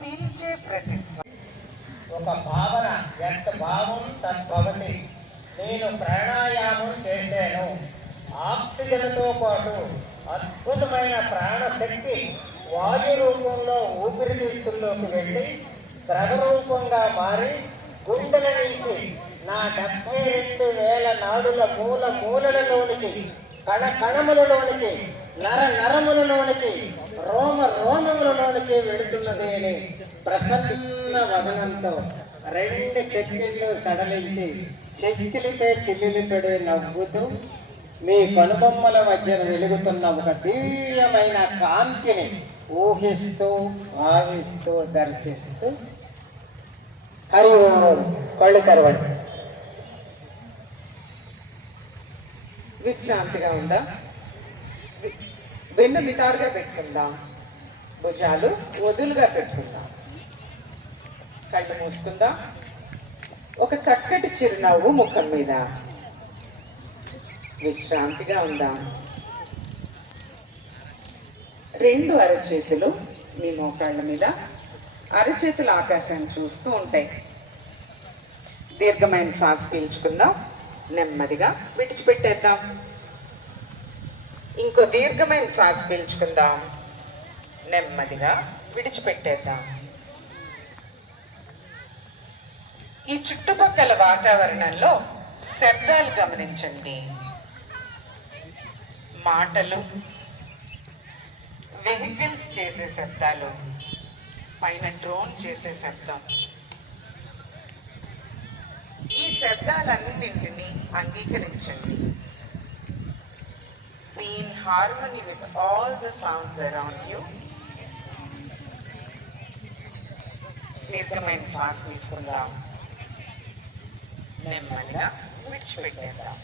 పీల్చే ప్రతి ఒక భావన ఎంత భావం తద్భవతి. నేను ప్రాణాయామం చేశాను. ఆక్సిజన్తో పాటు అద్భుతమైన ప్రాణశక్తి వాయు రూపంలో ఊపిరితిత్తుల్లోకి వెళ్ళి ద్రవ రూపంగా మారి గుండెల నుంచి నా 72,000 నాడుల మూలలోనికి, కణ కణములలోనికి, నరములలోనికి, రోమములలోనికి వెళుతున్నది అని ప్రసన్న వదనంతో 2 చెక్కిళ్ళు సడలించి చెక్కిలిపై చిల్లిలిపడి నవ్వుతూ మీ కనుబొమ్మల మధ్య వెలుగుతున్న ఒక దివ్యమైన కాంతిని ఊహిస్తూ, భావిస్తూ, దర్శిస్తూ హరి ఓం. కళ్ళు తెరవండి. విశ్రాంతిగా ఉందా? వెన్ను నిటారుగా పెట్టుకుందాం. భుజాలు వదులుగా పెట్టుకుందాం. కళ్ళు మూసుకుందాం. ఒక చక్కటి చిరునవ్వు ముఖం మీద. విశ్రాంతిగా ఉందాం. 2 అరచేతులు మీ మోకాళ్ళ మీద, అరచేతులు ఆకాశాన్ని చూస్తూ ఉంటాయి. దీర్ఘమైన శ్వాస పీల్చుకుందాం, నెమ్మదిగా విడిచిపెట్టేద్దాం. ఇంకో దీర్ఘమైన శ్వాస పీల్చుకుందాం, నెమ్మదిగా విడిచిపెట్టేద్దాం. ఈ చుట్టుపక్కల వాతావరణంలో శబ్దాలు గమనించండి. మాటలు, వెహికల్స్ చేసే శబ్దాలు, పైన డ్రోన్ చేసే శబ్దం. ఈ శబ్దాలన్నింటినీ అంగీకరించండి. Be in harmony with all the sounds around you. దీర్ఘమైన శ్వాస తీసుకుందాం, నెమ్మదిగా విడిచిపెట్టేద్దాం.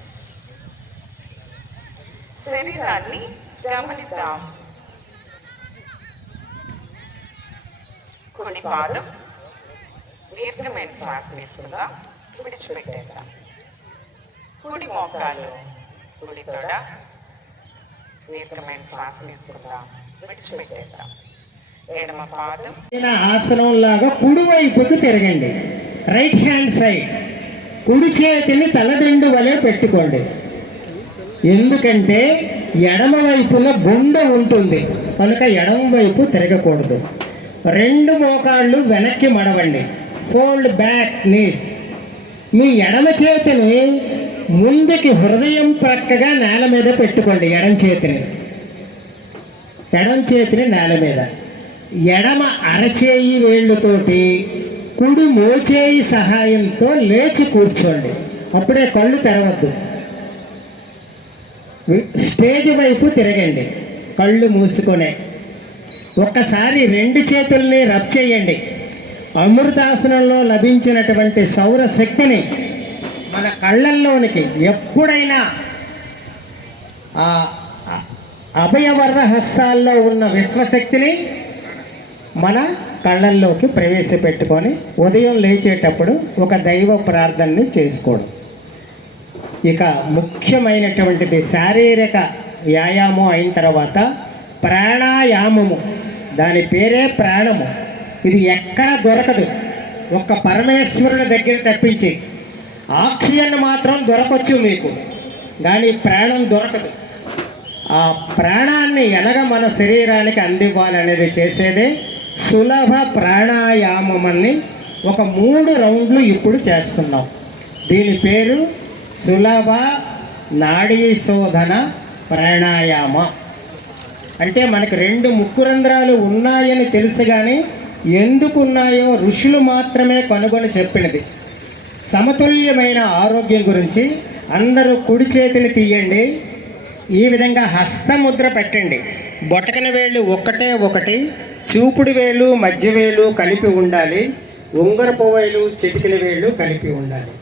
శరీరాన్ని గమనిద్దాం. కుడి పాదం దీర్ఘమైన శ్వాస తీసుకుందాం, విడిచిపెట్టేద్దాం. కుడి మోకాలు, కుడి తొడ దీర్ఘమైన శ్వాస తీసుకుందాం, విడిచిపెట్టేద్దాం. ఎడమ పాదం ఆసనం లాగా కుడివైపుకు తిరగండి. Right hand side. కుడి చేతిని తలదిండు వలె పెట్టుకోండి. ఎందుకంటే ఎడమ వైపున గుండె ఉంటుంది కనుక ఎడమ వైపు తిరగకూడదు. 2 మోకాళ్ళు వెనక్కి మడవండి. Fold back knees. మీ ఎడమ చేతిని ముందుకి హృదయం ప్రక్కగా నేల మీద పెట్టుకోండి. ఎడమ చేతిని నేల మీద. ఎడమ అరచేయి వేళ్ళతోటి కుడి మోచేయి సహాయంతో లేచి కూర్చోండి. అప్పుడే కళ్ళు తెరవద్దు. స్టేజ్ వైపు తిరగండి, కళ్ళు మూసుకొనే. ఒక్కసారి 2 చేతుల్ని రబ్ చేయండి. అమృతాసనంలో లభించినటువంటి సౌర శక్తిని మన కళ్ళల్లోనికి, ఎప్పుడైనా అభయవర్ణ హస్తాల్లో ఉన్న విశ్వశక్తిని మన కళ్ళల్లోకి ప్రవేశపెట్టుకొని ఉదయం లేచేటప్పుడు ఒక దైవ ప్రార్థనని చేసుకోవడం. ఇక ముఖ్యమైనటువంటిది శారీరక వ్యాయామం అయిన తర్వాత ప్రాణాయామము. దాని పేరే ప్రాణము. ఇది ఎక్కడ దొరకదు, ఒక్క పరమేశ్వరుని దగ్గర తప్పించి. ఆక్సిజన్ మాత్రం దొరకవచ్చు మీకు, కానీ ప్రాణం దొరకదు. ఆ ప్రాణాన్ని ఎలాగ మన శరీరానికి అందివ్వాలనేది చేసేదే సులభ ప్రాణాయామం అని ఒక 3 రౌండ్లు ఇప్పుడు చేస్తున్నాం. దీని పేరు సులభ నాడీ శోధన ప్రాణాయామ. అంటే మనకు 2 ముక్కు రంధ్రాలు ఉన్నాయని తెలుసు, కానీ ఎందుకు ఉన్నాయో ఋషులు మాత్రమే కనుగొని చెప్పినది. సమతుల్యమైన ఆరోగ్యం గురించి అందరూ కుడి చేతిని తీయండి. ఈ విధంగా హస్తముద్ర పెట్టండి. బొటకన వేళ్ళు ఒకటి, చూపుడు వేలు మధ్య వేలు కలిపి ఉండాలి. ఉంగరపు వేలు చిటికిన వేళ్ళు కలిపి ఉండాలి.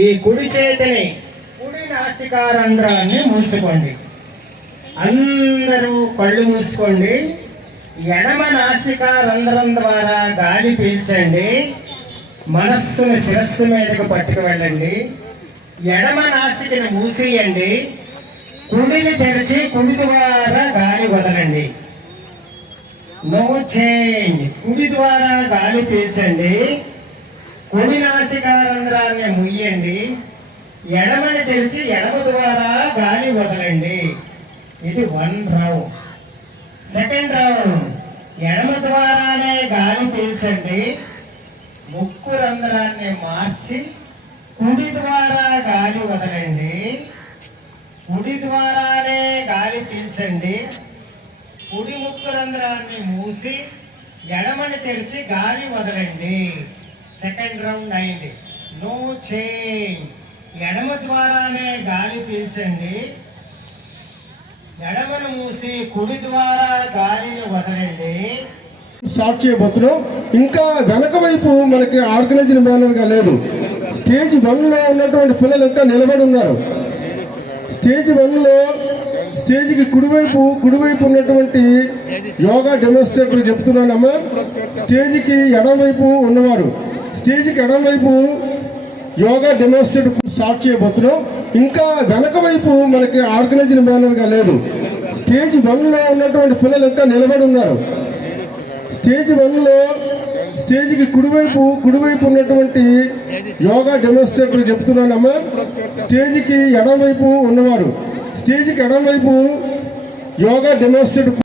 ఈ కుడి చేతిని కుడి నాసికారంధ్రాన్ని మూసుకోండి. అందరూ కళ్ళు మూసుకోండి. ఎడమ నాసికారంధ్రం ద్వారా గాలి పీల్చండి. మనస్సును శిరస్సు మీదకు పట్టుకు వెళ్ళండి. ఎడమ నాసికను మూసేయండి. కుడిని తెరిచి కుడి ద్వారా గాలి వదలండి. No change. కుడి ద్వారా గాలి పీల్చండి. కుడి నాసికారంధ్రాన్ని ముయ్యండి. ఎడమని తెరిచి ఎడమ ద్వారా గాలి వదలండి. ఇది 1 రౌండ్. సెకండ్ రౌండ్ ఎడమ ద్వారానే గాలి పీల్చండి. ముక్కు రంధ్రాన్ని మార్చి కుడి ద్వారా గాలి వదలండి. కుడి ద్వారానే గాలి పీల్చండి. కుడి ముక్కు రంధ్రాన్ని మూసి ఎడమని తెరిచి గాలి వదలండి. సెకండ్ రౌండ్ అయింది. No change. ఎడమ ద్వారానే గాలి పీల్చండి. ఎడమను మూసి కుడి ద్వారా గాలిని వదలండి. స్టార్ట్ చేయబోతున్నాం. ఇంకా వెనక వైపు మనకి ఆర్గనైజ్డ్ మేనర్గా లేదు. స్టేజ్ 1లో ఉన్నటువంటి పిల్లలు ఇంకా నిలబడి ఉన్నారు. స్టేజ్ 1లో స్టేజ్కి కుడివైపు ఉన్నటువంటి యోగా డెమోన్స్ట్రేటర్ చెప్తున్నానమ్మా. స్టేజ్కి ఎడమవైపు ఉన్నవారు, స్టేజ్కి ఎడమవైపు యోగా డెమోన్స్ట్రేటర్ స్టార్ట్ చేయబోతున్నాం. ఇంకా వెనక వైపు మనకి ఆర్గనైజ్డ్ మేనర్గా లేదు. స్టేజ్ 1లో ఉన్నటువంటి పిల్లలు ఇంకా నిలబడి ఉన్నారు. స్టేజ్ 1లో స్టేజ్కి కుడివైపు ఉన్నటువంటి యోగా డెమోన్స్ట్రేటర్ చెప్తున్నానమ్మా. స్టేజ్కి ఎడమవైపు ఉన్నవారు, స్టేజ్కి ఎడమవైపు యోగా డెమోన్స్ట్రేటర్.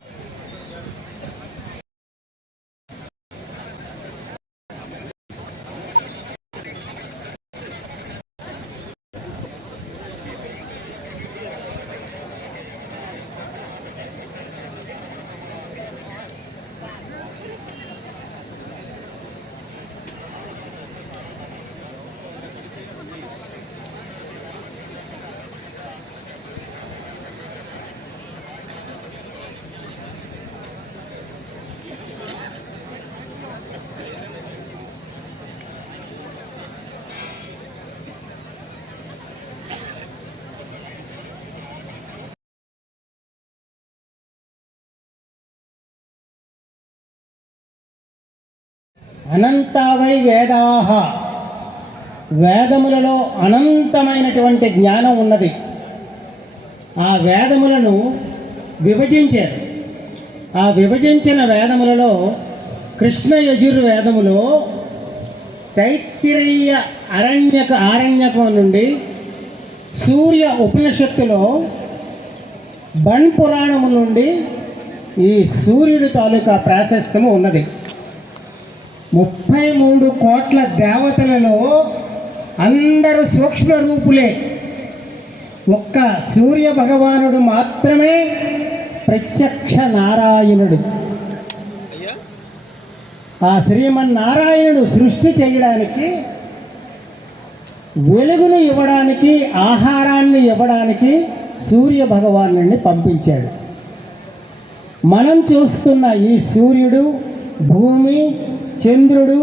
అనంతావై వేదాహ. వేదములలో అనంతమైనటువంటి జ్ఞానం ఉన్నది. ఆ వేదములను విభజించారు. ఆ విభజించిన వేదములలో కృష్ణ యజుర్వేదములో తైత్తిరీయ ఆరణ్యకం నుండి, సూర్య ఉపనిషత్తులో బణ్ పురాణము నుండి ఈ సూర్యుడి తాలూకా ప్రాశస్త్యము ఉన్నది. 33 కోట్ల దేవతలలో అందరూ సూక్ష్మ రూపులే. ఒక్క సూర్య భగవానుడు మాత్రమే ప్రత్యక్ష నారాయణుడు. ఆ శ్రీమన్నారాయణుడు సృష్టి చేయడానికి, వెలుగును ఇవ్వడానికి, ఆహారాన్ని ఇవ్వడానికి సూర్య భగవానుడిని పంపించాడు. మనం చూస్తున్న ఈ సూర్యుడు, భూమి, చంద్రుడు,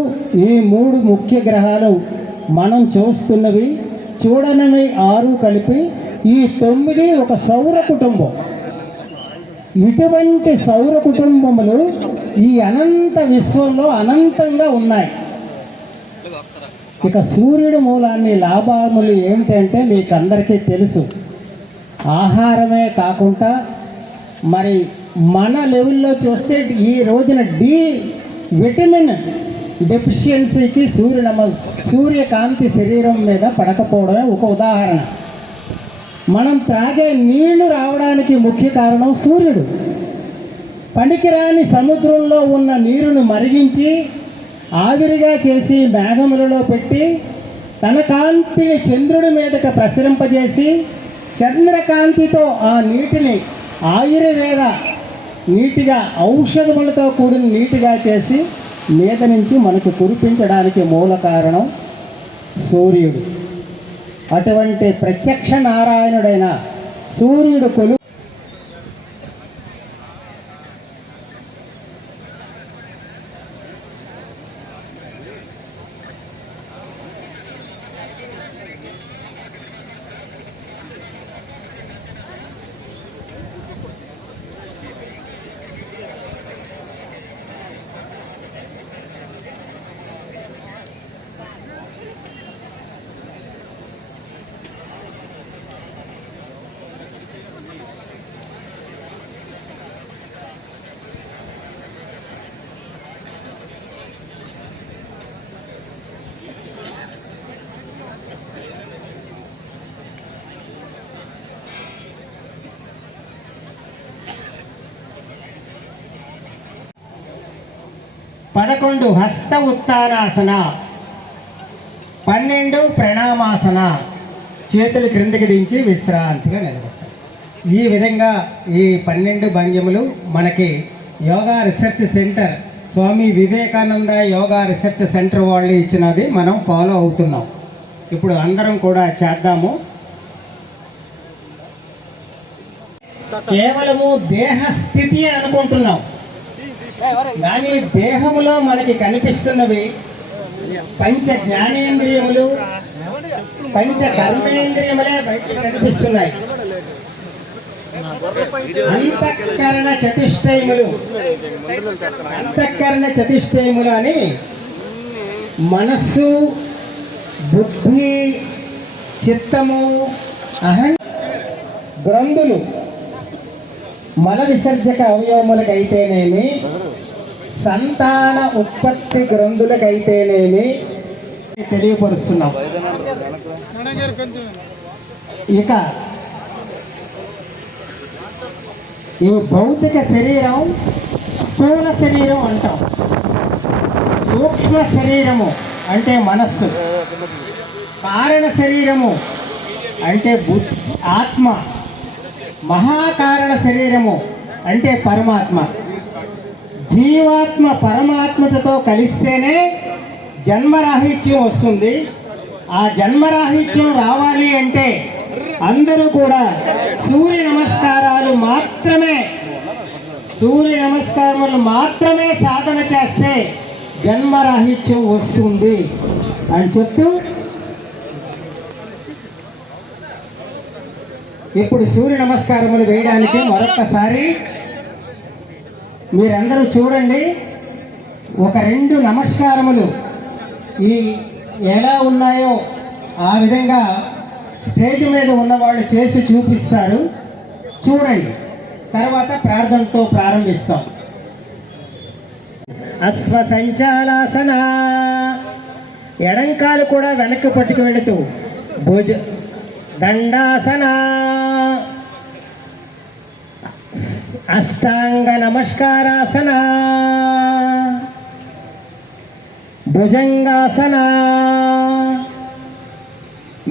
ఈ 3 ముఖ్య గ్రహాలు మనం చూస్తున్నవి. చూడనివి 6 కలిపి ఈ 9 ఒక సౌర కుటుంబం. ఇటువంటి సౌర కుటుంబములు ఈ అనంత విశ్వంలో అనంతంగా ఉన్నాయి. ఇక సూర్యుడి మూలాన్ని లాభములు ఏమిటంటే మీకు అందరికీ తెలుసు. ఆహారమే కాకుండా మరి మన లెవెల్లో చూస్తే ఈ రోజున డి విటమిన్ డెఫిషియన్సీకి సూర్యకాంతి శరీరం మీద పడకపోవడమే ఒక ఉదాహరణ. మనం త్రాగే నీళ్లు రావడానికి ముఖ్య కారణం సూర్యుడు. పనికిరాని సముద్రంలో ఉన్న నీరును మరిగించి ఆవిరిగా చేసి మేఘములలో పెట్టి తన కాంతిని చంద్రుడి మీదకి ప్రసరింపజేసి చంద్రకాంతితో ఆ నీటిని ఆయుర్వేద నీటిగా, ఔషధములతో కూడిన నీటిగా చేసి మీద నుంచి మనకు కురిపించడానికి మూల కారణం సూర్యుడు. అటువంటి ప్రత్యక్ష నారాయణుడైన సూర్యుడు కొలు 11 హస్త ఉత్తానాసన, 12 ప్రణామాసన. చేతులు క్రిందికి దించి విశ్రాంతిగా నిలబడతారు. ఈ విధంగా ఈ 12 భంగిములు మనకి yoga research centre, Swami Vivekananda yoga research centre వాళ్ళు ఇచ్చినది మనం ఫాలో అవుతున్నాం. ఇప్పుడు అందరం కూడా చేద్దాము. కేవలము దేహస్థితి అనుకుంటున్నాం, కానీ దేహములో మనకి కనిపిస్తున్నవి పంచ జ్ఞానేంద్రియములు, పంచ కర్మేంద్రియములే బయటకు కనిపిస్తున్నాయి. అంతఃకరణ చతుష్టయములు, అంతఃకరణ చతుష్టయములు అని మనస్సు, బుద్ధి, చిత్తము, గ్రంథులు, మల విసర్జక అవయవములకైతేనేమి, సంతాన ఉత్పత్తి గ్రంథులకైతేనేమి తెలియపరుస్తున్నాం. ఇక ఈ భౌతిక శరీరం స్థూల శరీరం అంటాం. సూక్ష్మ శరీరము అంటే మనస్సు, కారణ శరీరము అంటే బుద్ధి, ఆత్మ, మహాకారణ శరీరము అంటే పరమాత్మ. జీవాత్మ పరమాత్మతో కలిస్తేనే జన్మరాహిత్యం వస్తుంది. ఆ జన్మరాహిత్యం రావాలి అంటే అందరూ కూడా సూర్య నమస్కారాలు మాత్రమే సాధన చేస్తే జన్మరాహిత్యం వస్తుంది అని చెప్తూ ఇప్పుడు సూర్య నమస్కారములు వేయడానికి మరొకసారి మీరందరూ చూడండి. ఒక 2 నమస్కారములు ఈ ఎలా ఉన్నాయో ఆ విధంగా స్టేజ్ మీద ఉన్నవాళ్ళు చేసి చూపిస్తారు, చూడండి. తర్వాత ప్రార్థనతో ప్రారంభిస్తాం. అశ్వ సంచాలాసన, ఎడంకాలు కూడా వెనక్కి పట్టుకు వెళుతూ భుజ దండాసన, అష్టాంగ నమస్కారాసన, భుజంగాసన,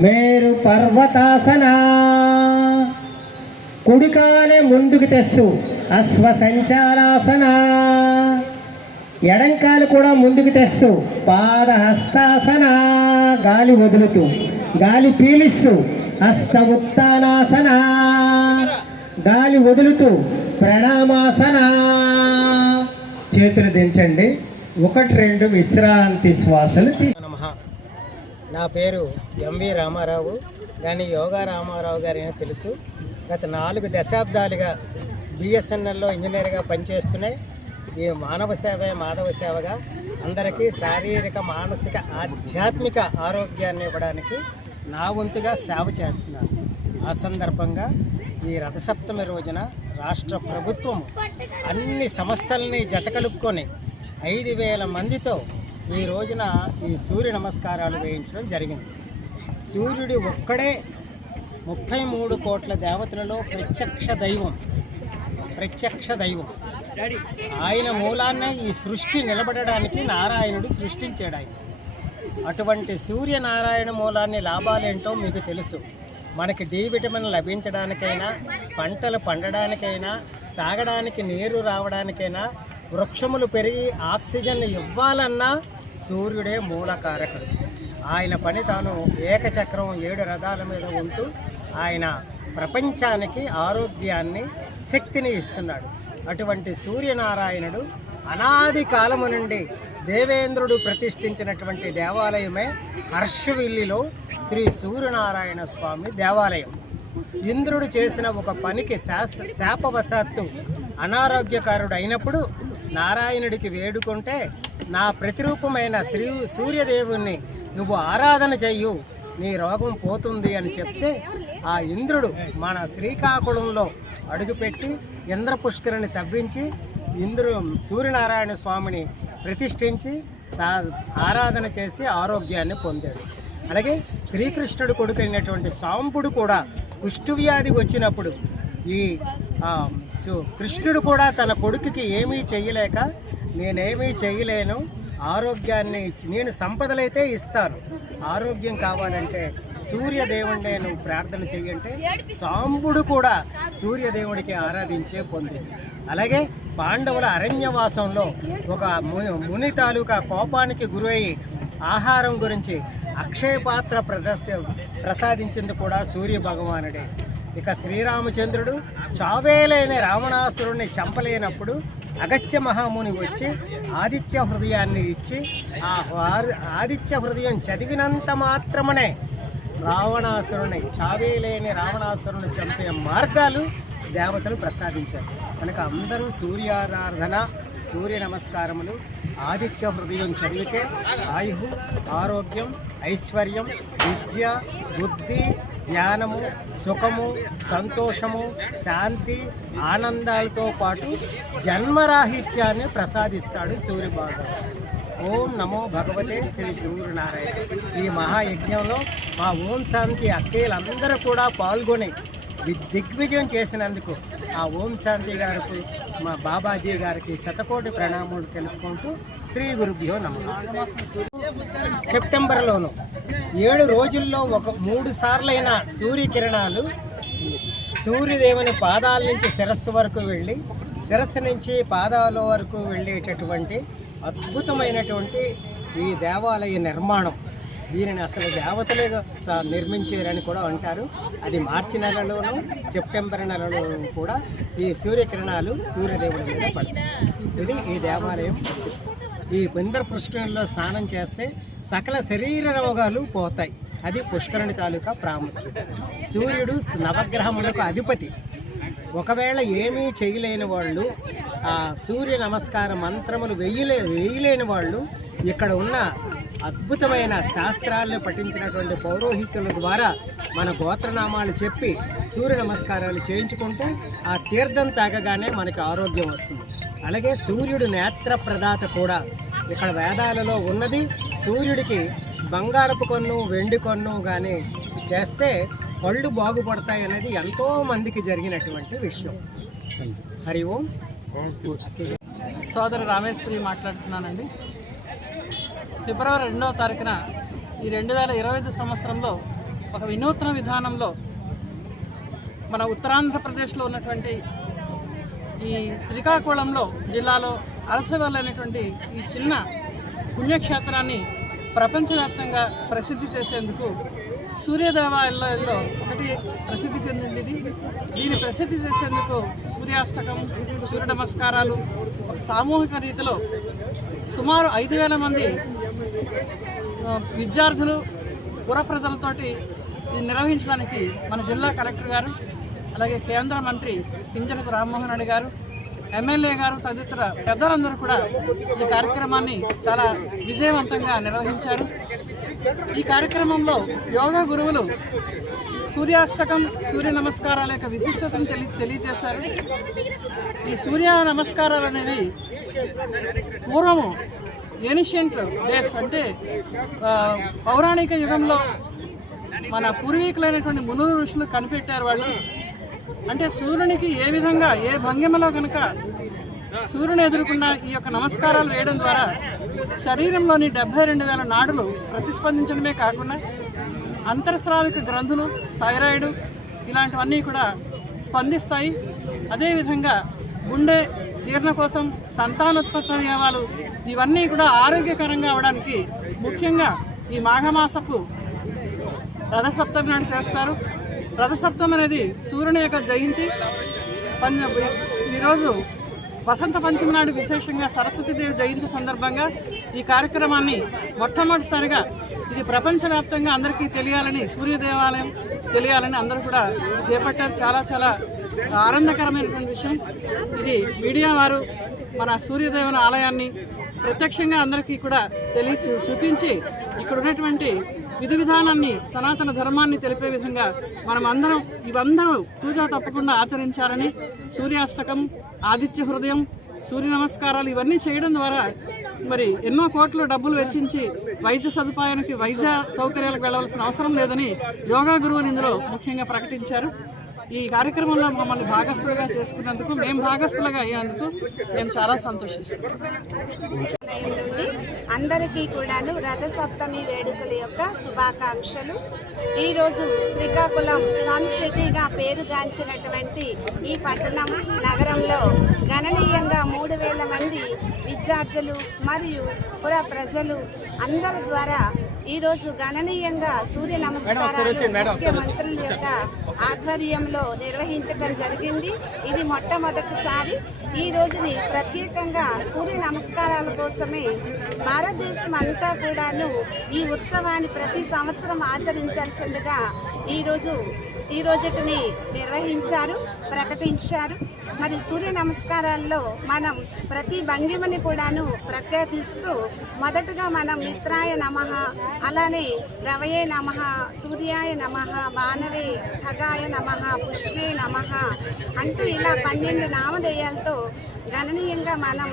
మేరు పర్వతాసన. కుడికాలే ముందుకు తెస్తూ అశ్వ సంచాలాసన, ఎడంకాలు కూడా ముందుకు తెస్తూ పాదహస్తాసన, గాలి వదులుతూ గాలి పీలిస్తూ హస్త ఉత్తానాసన, గాలి వదులుతూ ప్రణామాసన. చేతులు దించండి. 1-2 విశ్రాంతి శ్వాసలు నమః. నా పేరు ఎంవి రామారావు, కానీ యోగా రామారావు గారి అని తెలుసు. గత 4 దశాబ్దాలుగా బిఎస్ఎన్ఎల్లో ఇంజనీర్గా పనిచేస్తున్నాయి. ఈ మానవ సేవే మాధవ సేవగా అందరికీ శారీరక, మానసిక, ఆధ్యాత్మిక ఆరోగ్యాన్ని ఇవ్వడానికి నా వంతుగా సేవ చేస్తున్నాను. ఆ సందర్భంగా ఈ రథసప్తమి రోజున రాష్ట్ర ప్రభుత్వం అన్ని సంస్థల్ని జతకలుపుకొని 5,000 మందితో ఈ రోజున ఈ సూర్య నమస్కారాలు వేయించడం జరిగింది. సూర్యుడి ఒక్కడే 33 కోట్ల దేవతలలో ప్రత్యక్ష దైవం. ఆయన మూలాన్నే ఈ సృష్టి నిలబడడానికి నారాయణుడు సృష్టించాడు. ఆయన అటువంటి సూర్యనారాయణ మూలాన్ని లాభాలేంటో మీకు తెలుసు. మనకి డి విటమిన్ లభించడానికైనా, పంటలు పండడానికైనా, తాగడానికి నీరు రావడానికైనా, వృక్షములు పెరిగి ఆక్సిజన్ ఇవ్వాలన్నా సూర్యుడే మూలకారకుడు. ఆయన పని తాను ఏకచక్రం 7 రథాల మీద ఉంటూ ఆయన ప్రపంచానికి ఆరోగ్యాన్ని, శక్తిని ఇస్తున్నాడు. అటువంటి సూర్యనారాయణుడు అనాది కాలము నుండి దేవేంద్రుడు ప్రతిష్ఠించినటువంటి దేవాలయమే హర్షవిల్లిలో శ్రీ సూర్యనారాయణ స్వామి దేవాలయం. ఇంద్రుడు చేసిన ఒక పనికి శాపవశాత్తు అనారోగ్యకారుడు అయినప్పుడు నారాయణుడికి వేడుకుంటే, నా ప్రతిరూపమైన సూర్యదేవుణ్ణి నువ్వు ఆరాధన చెయ్యు, నీ రోగం పోతుంది అని చెప్తే ఆ ఇంద్రుడు మన శ్రీకాకుళంలో అడుగుపెట్టి ఇంద్రపుష్కరిని తవ్వించి సూర్యనారాయణ స్వామిని ప్రతిష్ఠించి ఆరాధన చేసి ఆరోగ్యాన్ని పొందాడు. అలాగే శ్రీకృష్ణుడు కొడుకైనటువంటి సాంబుడు కూడా కుష్ఠవ్యాధి వచ్చినప్పుడు ఈ కృష్ణుడు కూడా తన కొడుకుకి ఏమీ చెయ్యలేక నేనేమీ చేయలేను, ఆరోగ్యాన్ని ఇచ్చి నేను సంపదలైతే ఇస్తాను, ఆరోగ్యం కావాలంటే సూర్యదేవుడిని నేను ప్రార్థన చెయ్యంటే సాంబుడు కూడా సూర్యదేవుడికి ఆరాధించే పొంది. అలాగే పాండవుల అరణ్యవాసంలో ఒక ముని తాలూకా కోపానికి గురై ఆహారం గురించి అక్షయపాత్ర ప్రసాదించింది కూడా సూర్య భగవానుడే. ఇక శ్రీరామచంద్రుడు చావేలేని రావణాసురుణ్ణి చంపలేనప్పుడు అగస్త్య మహాముని వచ్చి ఆదిత్య హృదయాన్ని ఇచ్చి ఆ ఆదిత్య హృదయం చదివినంత మాత్రమనే రావణాసురుని చావేలేని రావణాసురుని చంపే మార్గాలు దేవతలు ప్రసాదించారు. కనుక అందరూ సూర్యారాధన, సూర్య నమస్కారములు, ఆదిత్య హృదయం చదివితే ఆయు, ఆరోగ్యం, ఐశ్వర్యం, విద్య, బుద్ధి, జ్ఞానము, సుఖము, సంతోషము, శాంతి, ఆనందాలతో పాటు జన్మరాహిత్యాన్ని ప్రసాదిస్తాడు సూర్యభగవానుడు. ఓం నమో భగవతే శ్రీ సూర్యనారాయణ. ఈ మహాయజ్ఞంలో మా ఓం శాంతి అక్కయ్యలందరూ కూడా పాల్గొని దిగ్విజయం చేసినందుకు ఆ ఓం శాంతి గారికి, మా బాబాజీ గారికి శతకోటి ప్రణామాలు తెలుపుకుంటూ శ్రీ గురుభ్యో నమః. సెప్టెంబర్లోను 7 రోజుల్లో 3 సార్లైన సూర్యకిరణాలు సూర్యదేవుని పాదాల నుంచి శిరస్సు వరకు వెళ్ళి, శిరస్సు నుంచి పాదాల వరకు వెళ్ళేటటువంటి అద్భుతమైనటువంటి ఈ దేవాలయ నిర్మాణం. దీనిని అసలు దేవతలే నిర్మించారని కూడా అంటారు. అది మార్చి నెలలోనూ సెప్టెంబర్ నెలలోనూ కూడా ఈ సూర్యకిరణాలు సూర్యదేవుడి మీద పడతాయి. ఇది ఈ దేవాలయం. ఈ ఇంద్ర పుష్కరిణిలో స్నానం చేస్తే సకల శరీర రోగాలు పోతాయి. అది పుష్కరిణి తాలూకా ప్రాముఖ్యత. సూర్యుడు నవగ్రహములకు అధిపతి. ఒకవేళ ఏమీ చేయలేని వాళ్ళు, ఆ సూర్య నమస్కార మంత్రములు వేయలేని వాళ్ళు ఇక్కడ ఉన్న అద్భుతమైన శాస్త్రాలను పఠించినటువంటి పౌరోహితుల ద్వారా మన గోత్రనామాలు చెప్పి సూర్య నమస్కారాలు చేయించుకుంటే ఆ తీర్థం తాగగానే మనకి ఆరోగ్యం వస్తుంది. అలాగే సూర్యుడు నేత్ర ప్రదాత కూడా. ఇక్కడ వేదాలలో ఉన్నది సూర్యుడికి బంగారపు కన్ను, వెండి కన్ను కానీ చేస్తే కళ్ళు బాగుపడతాయి అనేది ఎంతో మందికి జరిగినటువంటి విషయం. హరి ఓం. సోదరు రామేశ్వరి మాట్లాడుతున్నానండి. ఫిబ్రవరి 2వ తారీఖున ఈ 2025 సంవత్సరంలో ఒక వినూత్న విధానంలో మన ఉత్తరాంధ్రప్రదేశ్లో ఉన్నటువంటి ఈ శ్రీకాకుళంలో జిల్లాలో అరసవల్లి అనేటువంటి ఈ చిన్న పుణ్యక్షేత్రాన్ని ప్రపంచవ్యాప్తంగా ప్రసిద్ధి చేసేందుకు సూర్య దేవాలయాల్లో ఒకటి ప్రసిద్ధి చెందింది. దీన్ని ప్రసిద్ధి చేసేందుకు సూర్యాష్టకం, సూర్య నమస్కారాలు ఒక సామూహిక రీతిలో సుమారు 5,000 మంది విద్యార్థులు, పుర ప్రజలతోటి ఇది నిర్వహించడానికి మన జిల్లా కలెక్టర్ గారు, అలాగే కేంద్ర మంత్రి కింజరపు రామ్మోహన్ రెడ్డి గారు, ఎమ్మెల్యే గారు తదితర పెద్దలందరూ కూడా ఈ కార్యక్రమాన్ని చాలా విజయవంతంగా నిర్వహించారు. ఈ కార్యక్రమంలో యోగా గురువులు సూర్యాష్టకం, సూర్య నమస్కారాల యొక్క విశిష్టతను తెలియజేశారు. ఈ సూర్య నమస్కారాలు అనేవి పూర్వము ఏన్షియంట్ డేస్ అంటే పౌరాణిక యుగంలో మన పూర్వీకులైనటువంటి మునులు ఋషులు కనిపెట్టారు. వాళ్ళు అంటే సూర్యునికి ఏ విధంగా, ఏ భంగిమలో కనుక సూర్యుని ఎదుర్కొన్న ఈ యొక్క నమస్కారాలు వేయడం ద్వారా శరీరంలోని 72,000 నాడులు ప్రతిస్పందించడమే కాకుండా అంతర్స్రావిక గ్రంథులు, థైరాయిడ్ ఇలాంటివన్నీ కూడా స్పందిస్తాయి. అదేవిధంగా గుండె, జీర్ణకోశం, సంతానోత్పత్తి అవయవాలు ఇవన్నీ కూడా ఆరోగ్యకరంగా అవడానికి ముఖ్యంగా ఈ మాఘమాసపు రథసప్తమి నాడు చేస్తారు. రథసప్తమి అనేది సూర్యుని యొక్క జయంతి. ఈరోజు వసంత పంచమి నాడు విశేషంగా సరస్వతీదేవి జయంతి సందర్భంగా ఈ కార్యక్రమాన్ని మొట్టమొదటిసారిగా ఇది ప్రపంచవ్యాప్తంగా అందరికీ తెలియాలని, సూర్య దేవాలయం తెలియాలని అందరూ కూడా చేపట్టారు. చాలా చాలా ఆనందకరమైనటువంటి విషయం ఇది. మీడియా వారు మన సూర్యదేవుని ఆలయాన్ని ప్రత్యక్షంగా అందరికీ కూడా చూపించి ఇక్కడ ఉన్నటువంటి విధి విధానాన్ని, సనాతన ధర్మాన్ని తెలిపే విధంగా మనం ఇవందరూ తూచా తప్పకుండా ఆచరించాలని, సూర్యాష్టకం, ఆదిత్య హృదయం, సూర్య నమస్కారాలు ఇవన్నీ చేయడం ద్వారా మరి ఎన్నో కోట్లు డబ్బులు వెచ్చించి వైద్య సదుపాయానికి, వైద్య సౌకర్యాలకు వెళ్ళవలసిన అవసరం లేదని యోగా గురువులు ఇందులో ముఖ్యంగా ప్రకటించారు. ఈ కార్యక్రమంలో మమ్మల్ని భాగస్థులుగా చేసుకున్నందుకు, మేము భాగస్థులుగా అయ్యేందుకు మేము చాలా సంతోషిస్తున్నాం. నుండి అందరికీ కూడాను రథసప్తమి వేడుకల యొక్క శుభాకాంక్షలు. ఈరోజు శ్రీకాకుళం సన్ సిటీగా పేరుగాంచినటువంటి ఈ పట్టణం నగరంలో గణనీయంగా 3,000 మంది విద్యార్థులు మరియు పుర ప్రజలు అందరి ద్వారా ఈరోజు గణనీయంగా సూర్య నమస్కారాలు ముఖ్యమంత్రుల యొక్క ఆధ్వర్యంలో నిర్వహించడం జరిగింది. ఇది మొట్టమొదటిసారి. ఈ రోజుని ప్రత్యేకంగా సూర్య నమస్కారాల కోసమే భారతదేశం అంతా కూడాను ఈ ఉత్సవాన్ని ప్రతి సంవత్సరం ఆచరించాల్సిందిగా ఈ రోజుని నిర్వహించారు, ప్రకటించారు. మరి సూర్య నమస్కారాల్లో మనం ప్రతి భంగిమని కూడాను ప్రఖ్యాతిస్తూ మొదటగా మనం మిత్రాయ నమః, అలానే రవయే నమః, సూర్యాయ నమః, భానవే ఖగాయ నమః, పుష్పే నమః అంటూ ఇలా 12 నామధేయాలతో గణనీయంగా మనం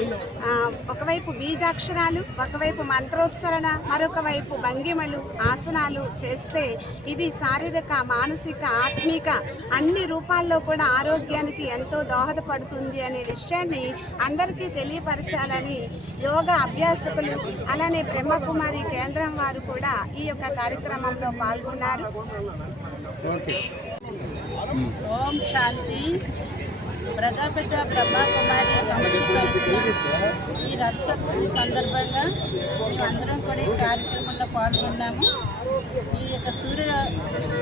ఒకవైపు బీజాక్షరాలు, ఒకవైపు మంత్రోత్సరణ, మరొక వైపు భంగిమలు, ఆసనాలు చేస్తే ఇది శారీరక, మానసిక, ఆత్మిక అన్ని రూపాల్లో కూడా ఆరోగ్యానికి ఎంతో దోహదపడుతుంది అనే విషయాన్ని అందరికీ తెలియపరచాలని యోగా అభ్యాసకులు అలానే బ్రహ్మకుమారి కేంద్రం వారు కూడా ఈ యొక్క కార్యక్రమంలో పాల్గొన్నారు. ఓం శాంతి. ప్రజాపిత బ్రహ్మకుమారి సంస్థ ఈ రథసప్తమి సందర్భంగా మేమందరం కూడా ఈ కార్యక్రమంలో పాల్గొన్నాము. ఈ యొక్క సూర్య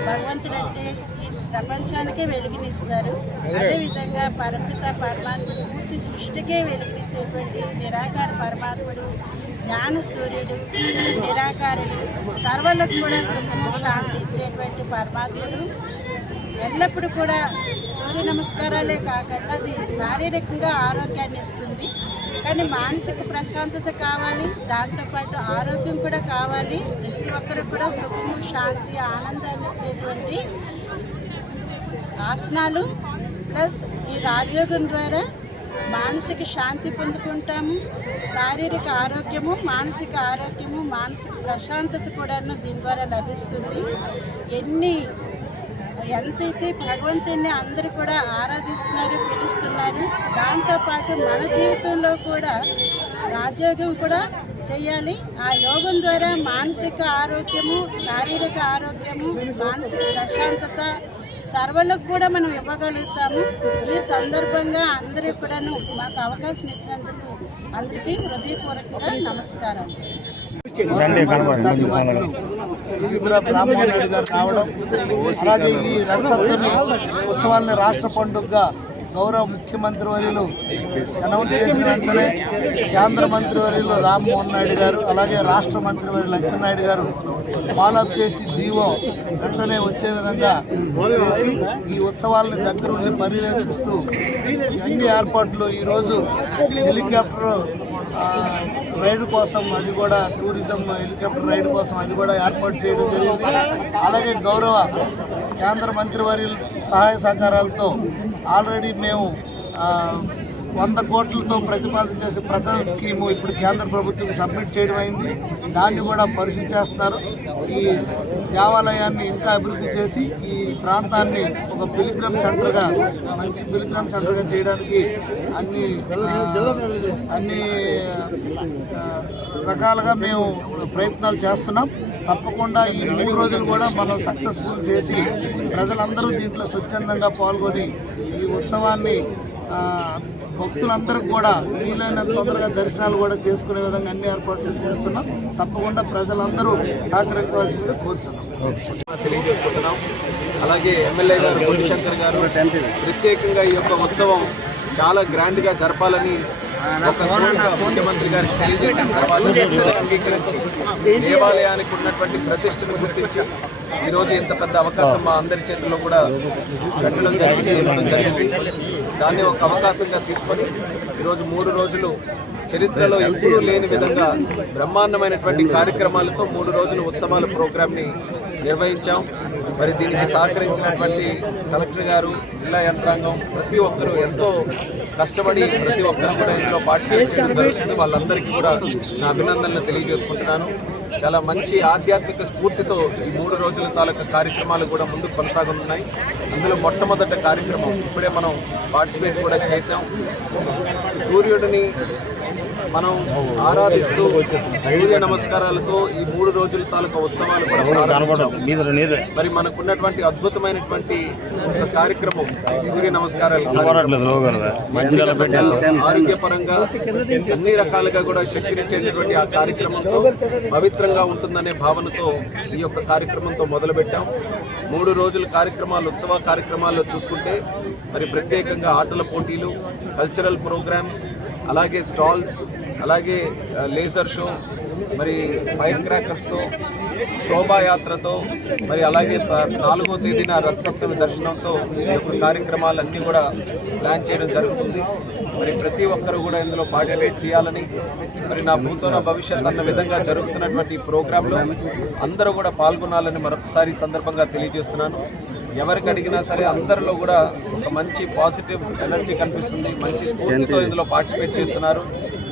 భగవంతుడు అంటే ఈ ప్రపంచానికే వెలుగునిస్తారు. అదేవిధంగా పరపిత పరమాత్ముడు పూర్తి సృష్టికే వెలుగునిచ్చేటువంటి నిరాకార పరమాత్ముడు, జ్ఞాన సూర్యుడు, నిరాకారుడు, సర్వలకు కూడా సుఖము శాంతి ఇచ్చేటువంటి పరమాత్ముడు. ఎల్లప్పుడూ కూడా సూర్య నమస్కారాలే కాకుండా అది శారీరకంగా ఆరోగ్యాన్ని ఇస్తుంది. కానీ మానసిక ప్రశాంతత కావాలి, దాంతోపాటు ఆరోగ్యం కూడా కావాలి. ప్రతి ఒక్కరు కూడా సుఖము, శాంతి, ఆనందాన్ని ఇచ్చేటువంటి ఆసనాలు ప్లస్ ఈ రాజయోగం ద్వారా మానసిక శాంతి పొందుకుంటాము. శారీరక ఆరోగ్యము, మానసిక ఆరోగ్యము, మానసిక ప్రశాంతత కూడాను దీని ద్వారా లభిస్తుంది. ఎంతైతే భగవంతుడిని అందరూ కూడా ఆరాధిస్తున్నారు, పిలుస్తున్నారు, దాంతోపాటు మన జీవితంలో కూడా రాజయోగం కూడా చేయాలి. ఆ యోగం ద్వారా మానసిక ఆరోగ్యము, శారీరక ఆరోగ్యము, మానసిక ప్రశాంతత సర్వలకు కూడా మనం ఇవ్వగలుగుతాము. ఈ సందర్భంగా అందరూ కూడాను మాకు అవకాశం ఇచ్చినందుకు అందరికీ హృదయపూర్వకంగా నమస్కారాలు. రామ్మోహన్ రెడ్డి గారు రావడం, అలాగే ఈ రథసప్తమి ఉత్సవాలని రాష్ట్ర పండుగగా గౌరవ ముఖ్యమంత్రి వర్యులు అనౌన్స్ చేసిన వెంటనే కేంద్ర మంత్రి వర్యులు రామ్మోహన్ నాయుడు గారు, అలాగే రాష్ట్ర మంత్రి వర్యులు అచ్చెన్నాయుడు గారు ఫాలోఅప్ చేసి జీవో వెంటనే వచ్చే విధంగా చేసి ఈ ఉత్సవాలని దగ్గరుండి పర్యవేక్షిస్తూ అన్ని ఏర్పాట్లు ఈరోజు హెలికాప్టర్ రైడ్ కోసం, అది కూడా టూరిజం హెలికాప్టర్ రైడ్ కోసం అది కూడా ఏర్పాటు చేయడం జరిగింది. అలాగే గౌరవ కేంద్ర మంత్రివర్యుల సహాయ సహకారాలతో ఆల్రెడీ మేము 100 కోట్లతో ప్రతిపాదన చేసే ప్రధాన స్కీము ఇప్పుడు కేంద్ర ప్రభుత్వం సబ్మిట్ చేయడం అయింది. దాన్ని కూడా పరిశీలి చేస్తున్నారు. ఈ దేవాలయాన్ని ఇంకా అభివృద్ధి చేసి ఈ ప్రాంతాన్ని ఒక పిలిగ్రమ్ సెంటర్గా, మంచి పిలిగ్రమ్ సెంటర్గా చేయడానికి అన్ని రకాలుగా మేము ప్రయత్నాలు చేస్తున్నాం. తప్పకుండా ఈ 3 రోజులు కూడా మనం సక్సెస్ఫుల్ చేసి ప్రజలందరూ దీంట్లో స్వచ్ఛందంగా పాల్గొని ఈ ఉత్సవాన్ని భక్తులందరూ కూడా వీలైనంత తొందరగా దర్శనాలు కూడా చేసుకునే విధంగా అన్ని ఏర్పాట్లు చేస్తున్నాం. తప్పకుండా ప్రజలందరూ సహకరించవలసిందిగా కోరుతున్నాం, తెలియజేసుకుంటున్నాం. అలాగే ఎమ్మెల్యే గారు కోటిశంకర్ గారు ప్రత్యేకంగా ఈ యొక్క ఉత్సవం చాలా గ్రాండ్గా జరపాలని ముఖ్యమంత్రి గారికి తెలియజేసిన తర్వాత అంగీకరించి దేవాలయానికి ఉన్నటువంటి ప్రతిష్టను గుర్తించి ఈరోజు ఇంత పెద్ద అవకాశం మా అందరి చేతుల్లో కూడా కట్టడం జరిగింది. దాన్ని ఒక అవకాశంగా తీసుకొని ఈరోజు 3 రోజులు చరిత్రలో ఎప్పుడూ లేని విధంగా బ్రహ్మాండమైనటువంటి కార్యక్రమాలతో 3 రోజుల ఉత్సవాల ప్రోగ్రామ్ని నిర్వహించాం. మరి దీనికి సహకరించినటువంటి కలెక్టర్ గారు, జిల్లా యంత్రాంగం, ప్రతి ఒక్కరూ ఎంతో కష్టపడి ప్రతి ఒక్కరు కూడా ఇందులో పార్టిసిపేట్ చేయడం జరుగుతుంది. వాళ్ళందరికీ కూడా నా అభినందనలు తెలియజేసుకుంటున్నాను. చాలా మంచి ఆధ్యాత్మిక స్ఫూర్తితో ఈ 3 రోజుల తాలూకా కార్యక్రమాలు కూడా ముందుకు కొనసాగుతున్నాయి. అందులో మొట్టమొదటి కార్యక్రమం ఇప్పుడే మనం పార్టిసిపేట్ కూడా చేసాం. సూర్యుడిని మనం ఆరాధిస్తూ సూర్య నమస్కారాలతో ఈ 3 రోజుల తాలూకా ఉత్సవాలు కూడా ప్రారంభించాం. మరి మనకున్నటువంటి అద్భుతమైనటువంటి ఒక కార్యక్రమం సూర్య నమస్కారాలు ఆరోగ్యపరంగా అన్ని రకాలుగా కూడా శక్తినిచ్చేటటువంటి ఆ కార్యక్రమంతో పవిత్రంగా ఉంటుందనే భావనతో ఈ యొక్క కార్యక్రమంతో మొదలుపెట్టాం. 3 రోజుల కార్యక్రమాలు ఉత్సవ కార్యక్రమాల్లో చూసుకుంటే మరి ప్రత్యేకంగా ఆటల పోటీలు, కల్చరల్ ప్రోగ్రామ్స్, అలాగే స్టాల్స్, అలాగే లేజర్ షో, మరి ఫైర్ క్రాకర్స్తో, శోభాయాత్రతో, మరి అలాగే 4వ తేదీన రథసప్తమి దర్శనంతో ఈ యొక్క కార్యక్రమాలన్నీ కూడా ప్లాన్ చేయడం జరుగుతుంది. మరి ప్రతి ఒక్కరు కూడా ఇందులో పార్టిసిపేట్ చేయాలని, మరి నా భూతో నా భవిష్యత్ అన్న విధంగా జరుగుతున్నటువంటి ఈ ప్రోగ్రాంలో అందరూ కూడా పాల్గొనాలని మరొకసారి సందర్భంగా తెలియజేస్తున్నాను. ఎవరికి అడిగినా సరే అందరిలో కూడా ఒక మంచి పాజిటివ్ ఎనర్జీ కనిపిస్తుంది, మంచి స్ఫూర్తితో ఇందులో పార్టిసిపేట్ చేస్తున్నారు.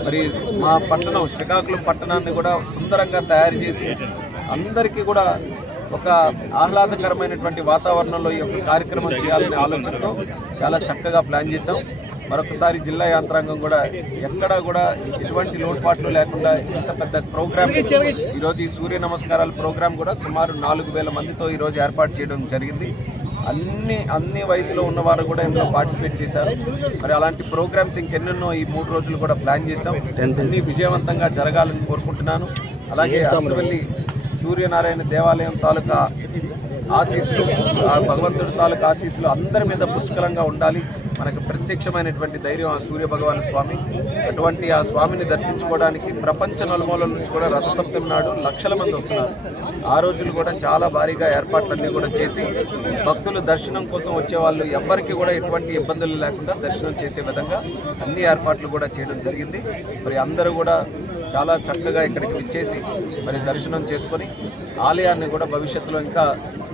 మరి మా పట్టణం శ్రీకాకుళం పట్టణాన్ని కూడా సుందరంగా తయారు చేసి అందరికీ కూడా ఒక ఆహ్లాదకరమైనటువంటి వాతావరణంలో ఈ యొక్క కార్యక్రమం చేయాలనే ఆలోచనతో చాలా చక్కగా ప్లాన్ చేశాం. మరొకసారి జిల్లా యంత్రాంగం కూడా ఎక్కడా కూడా ఎటువంటి లోటుపాట్లు లేకుండా ఇంత పెద్ద ప్రోగ్రామ్ ఈరోజు ఈ సూర్య నమస్కారాల ప్రోగ్రాం కూడా సుమారు 4,000 మందితో ఈరోజు ఏర్పాటు చేయడం జరిగింది. అన్ని వయసులో ఉన్నవారు కూడా ఇందులో పార్టిసిపేట్ చేశారు. మరి అలాంటి ప్రోగ్రామ్స్ ఇంకెన్నెన్నో ఈ 3 రోజులు కూడా ప్లాన్ చేశాం. అన్ని విజయవంతంగా జరగాలని కోరుకుంటున్నాను. అలాగే అరసవల్లి సూర్యనారాయణ దేవాలయం తాలూకా ఆశీస్సులు, భగవంతుడి తాలూకా ఆశీస్సులు అందరి మీద పుష్కలంగా ఉండాలి. మనకు ప్రత్యక్షమైనటువంటి ధైర్యం ఆ సూర్య భగవాన్ స్వామి. అటువంటి ఆ స్వామిని దర్శించుకోవడానికి ప్రపంచ నలుమూలల నుంచి కూడా రథసప్తమి నాడు లక్షల మంది వస్తున్నారు. ఆ రోజులు కూడా చాలా భారీగా ఏర్పాట్లన్నీ కూడా చేసి భక్తులు దర్శనం కోసం వచ్చే వాళ్ళు ఎవ్వరికి కూడా ఎటువంటి ఇబ్బందులు లేకుండా దర్శనం చేసే విధంగా అన్ని ఏర్పాట్లు కూడా చేయడం జరిగింది. మరి అందరూ కూడా చాలా చక్కగా ఇక్కడికి వచ్చేసి మరి దర్శనం చేసుకొని ఆలయాన్ని కూడా భవిష్యత్తులో ఇంకా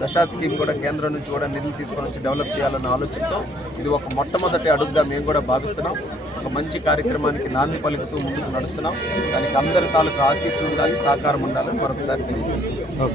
దశాత్ స్కీమ్ కూడా కేంద్రం నుంచి కూడా నిధులు తీసుకొని వచ్చి డెవలప్ చేయాలన్న ఆలోచనతో ఇది ఒక మొట్టమొదటి అడుగుగా మేము కూడా భావిస్తున్నాం. ఒక మంచి కార్యక్రమానికి నాంది పలుకుతూ ముందుకు నడుస్తున్నాం. దానికి అందరి తాలూకు ఆశీస్సులు ఉండాలి, సహకారం ఉండాలని మరొకసారి తెలియజేస్తున్నాం.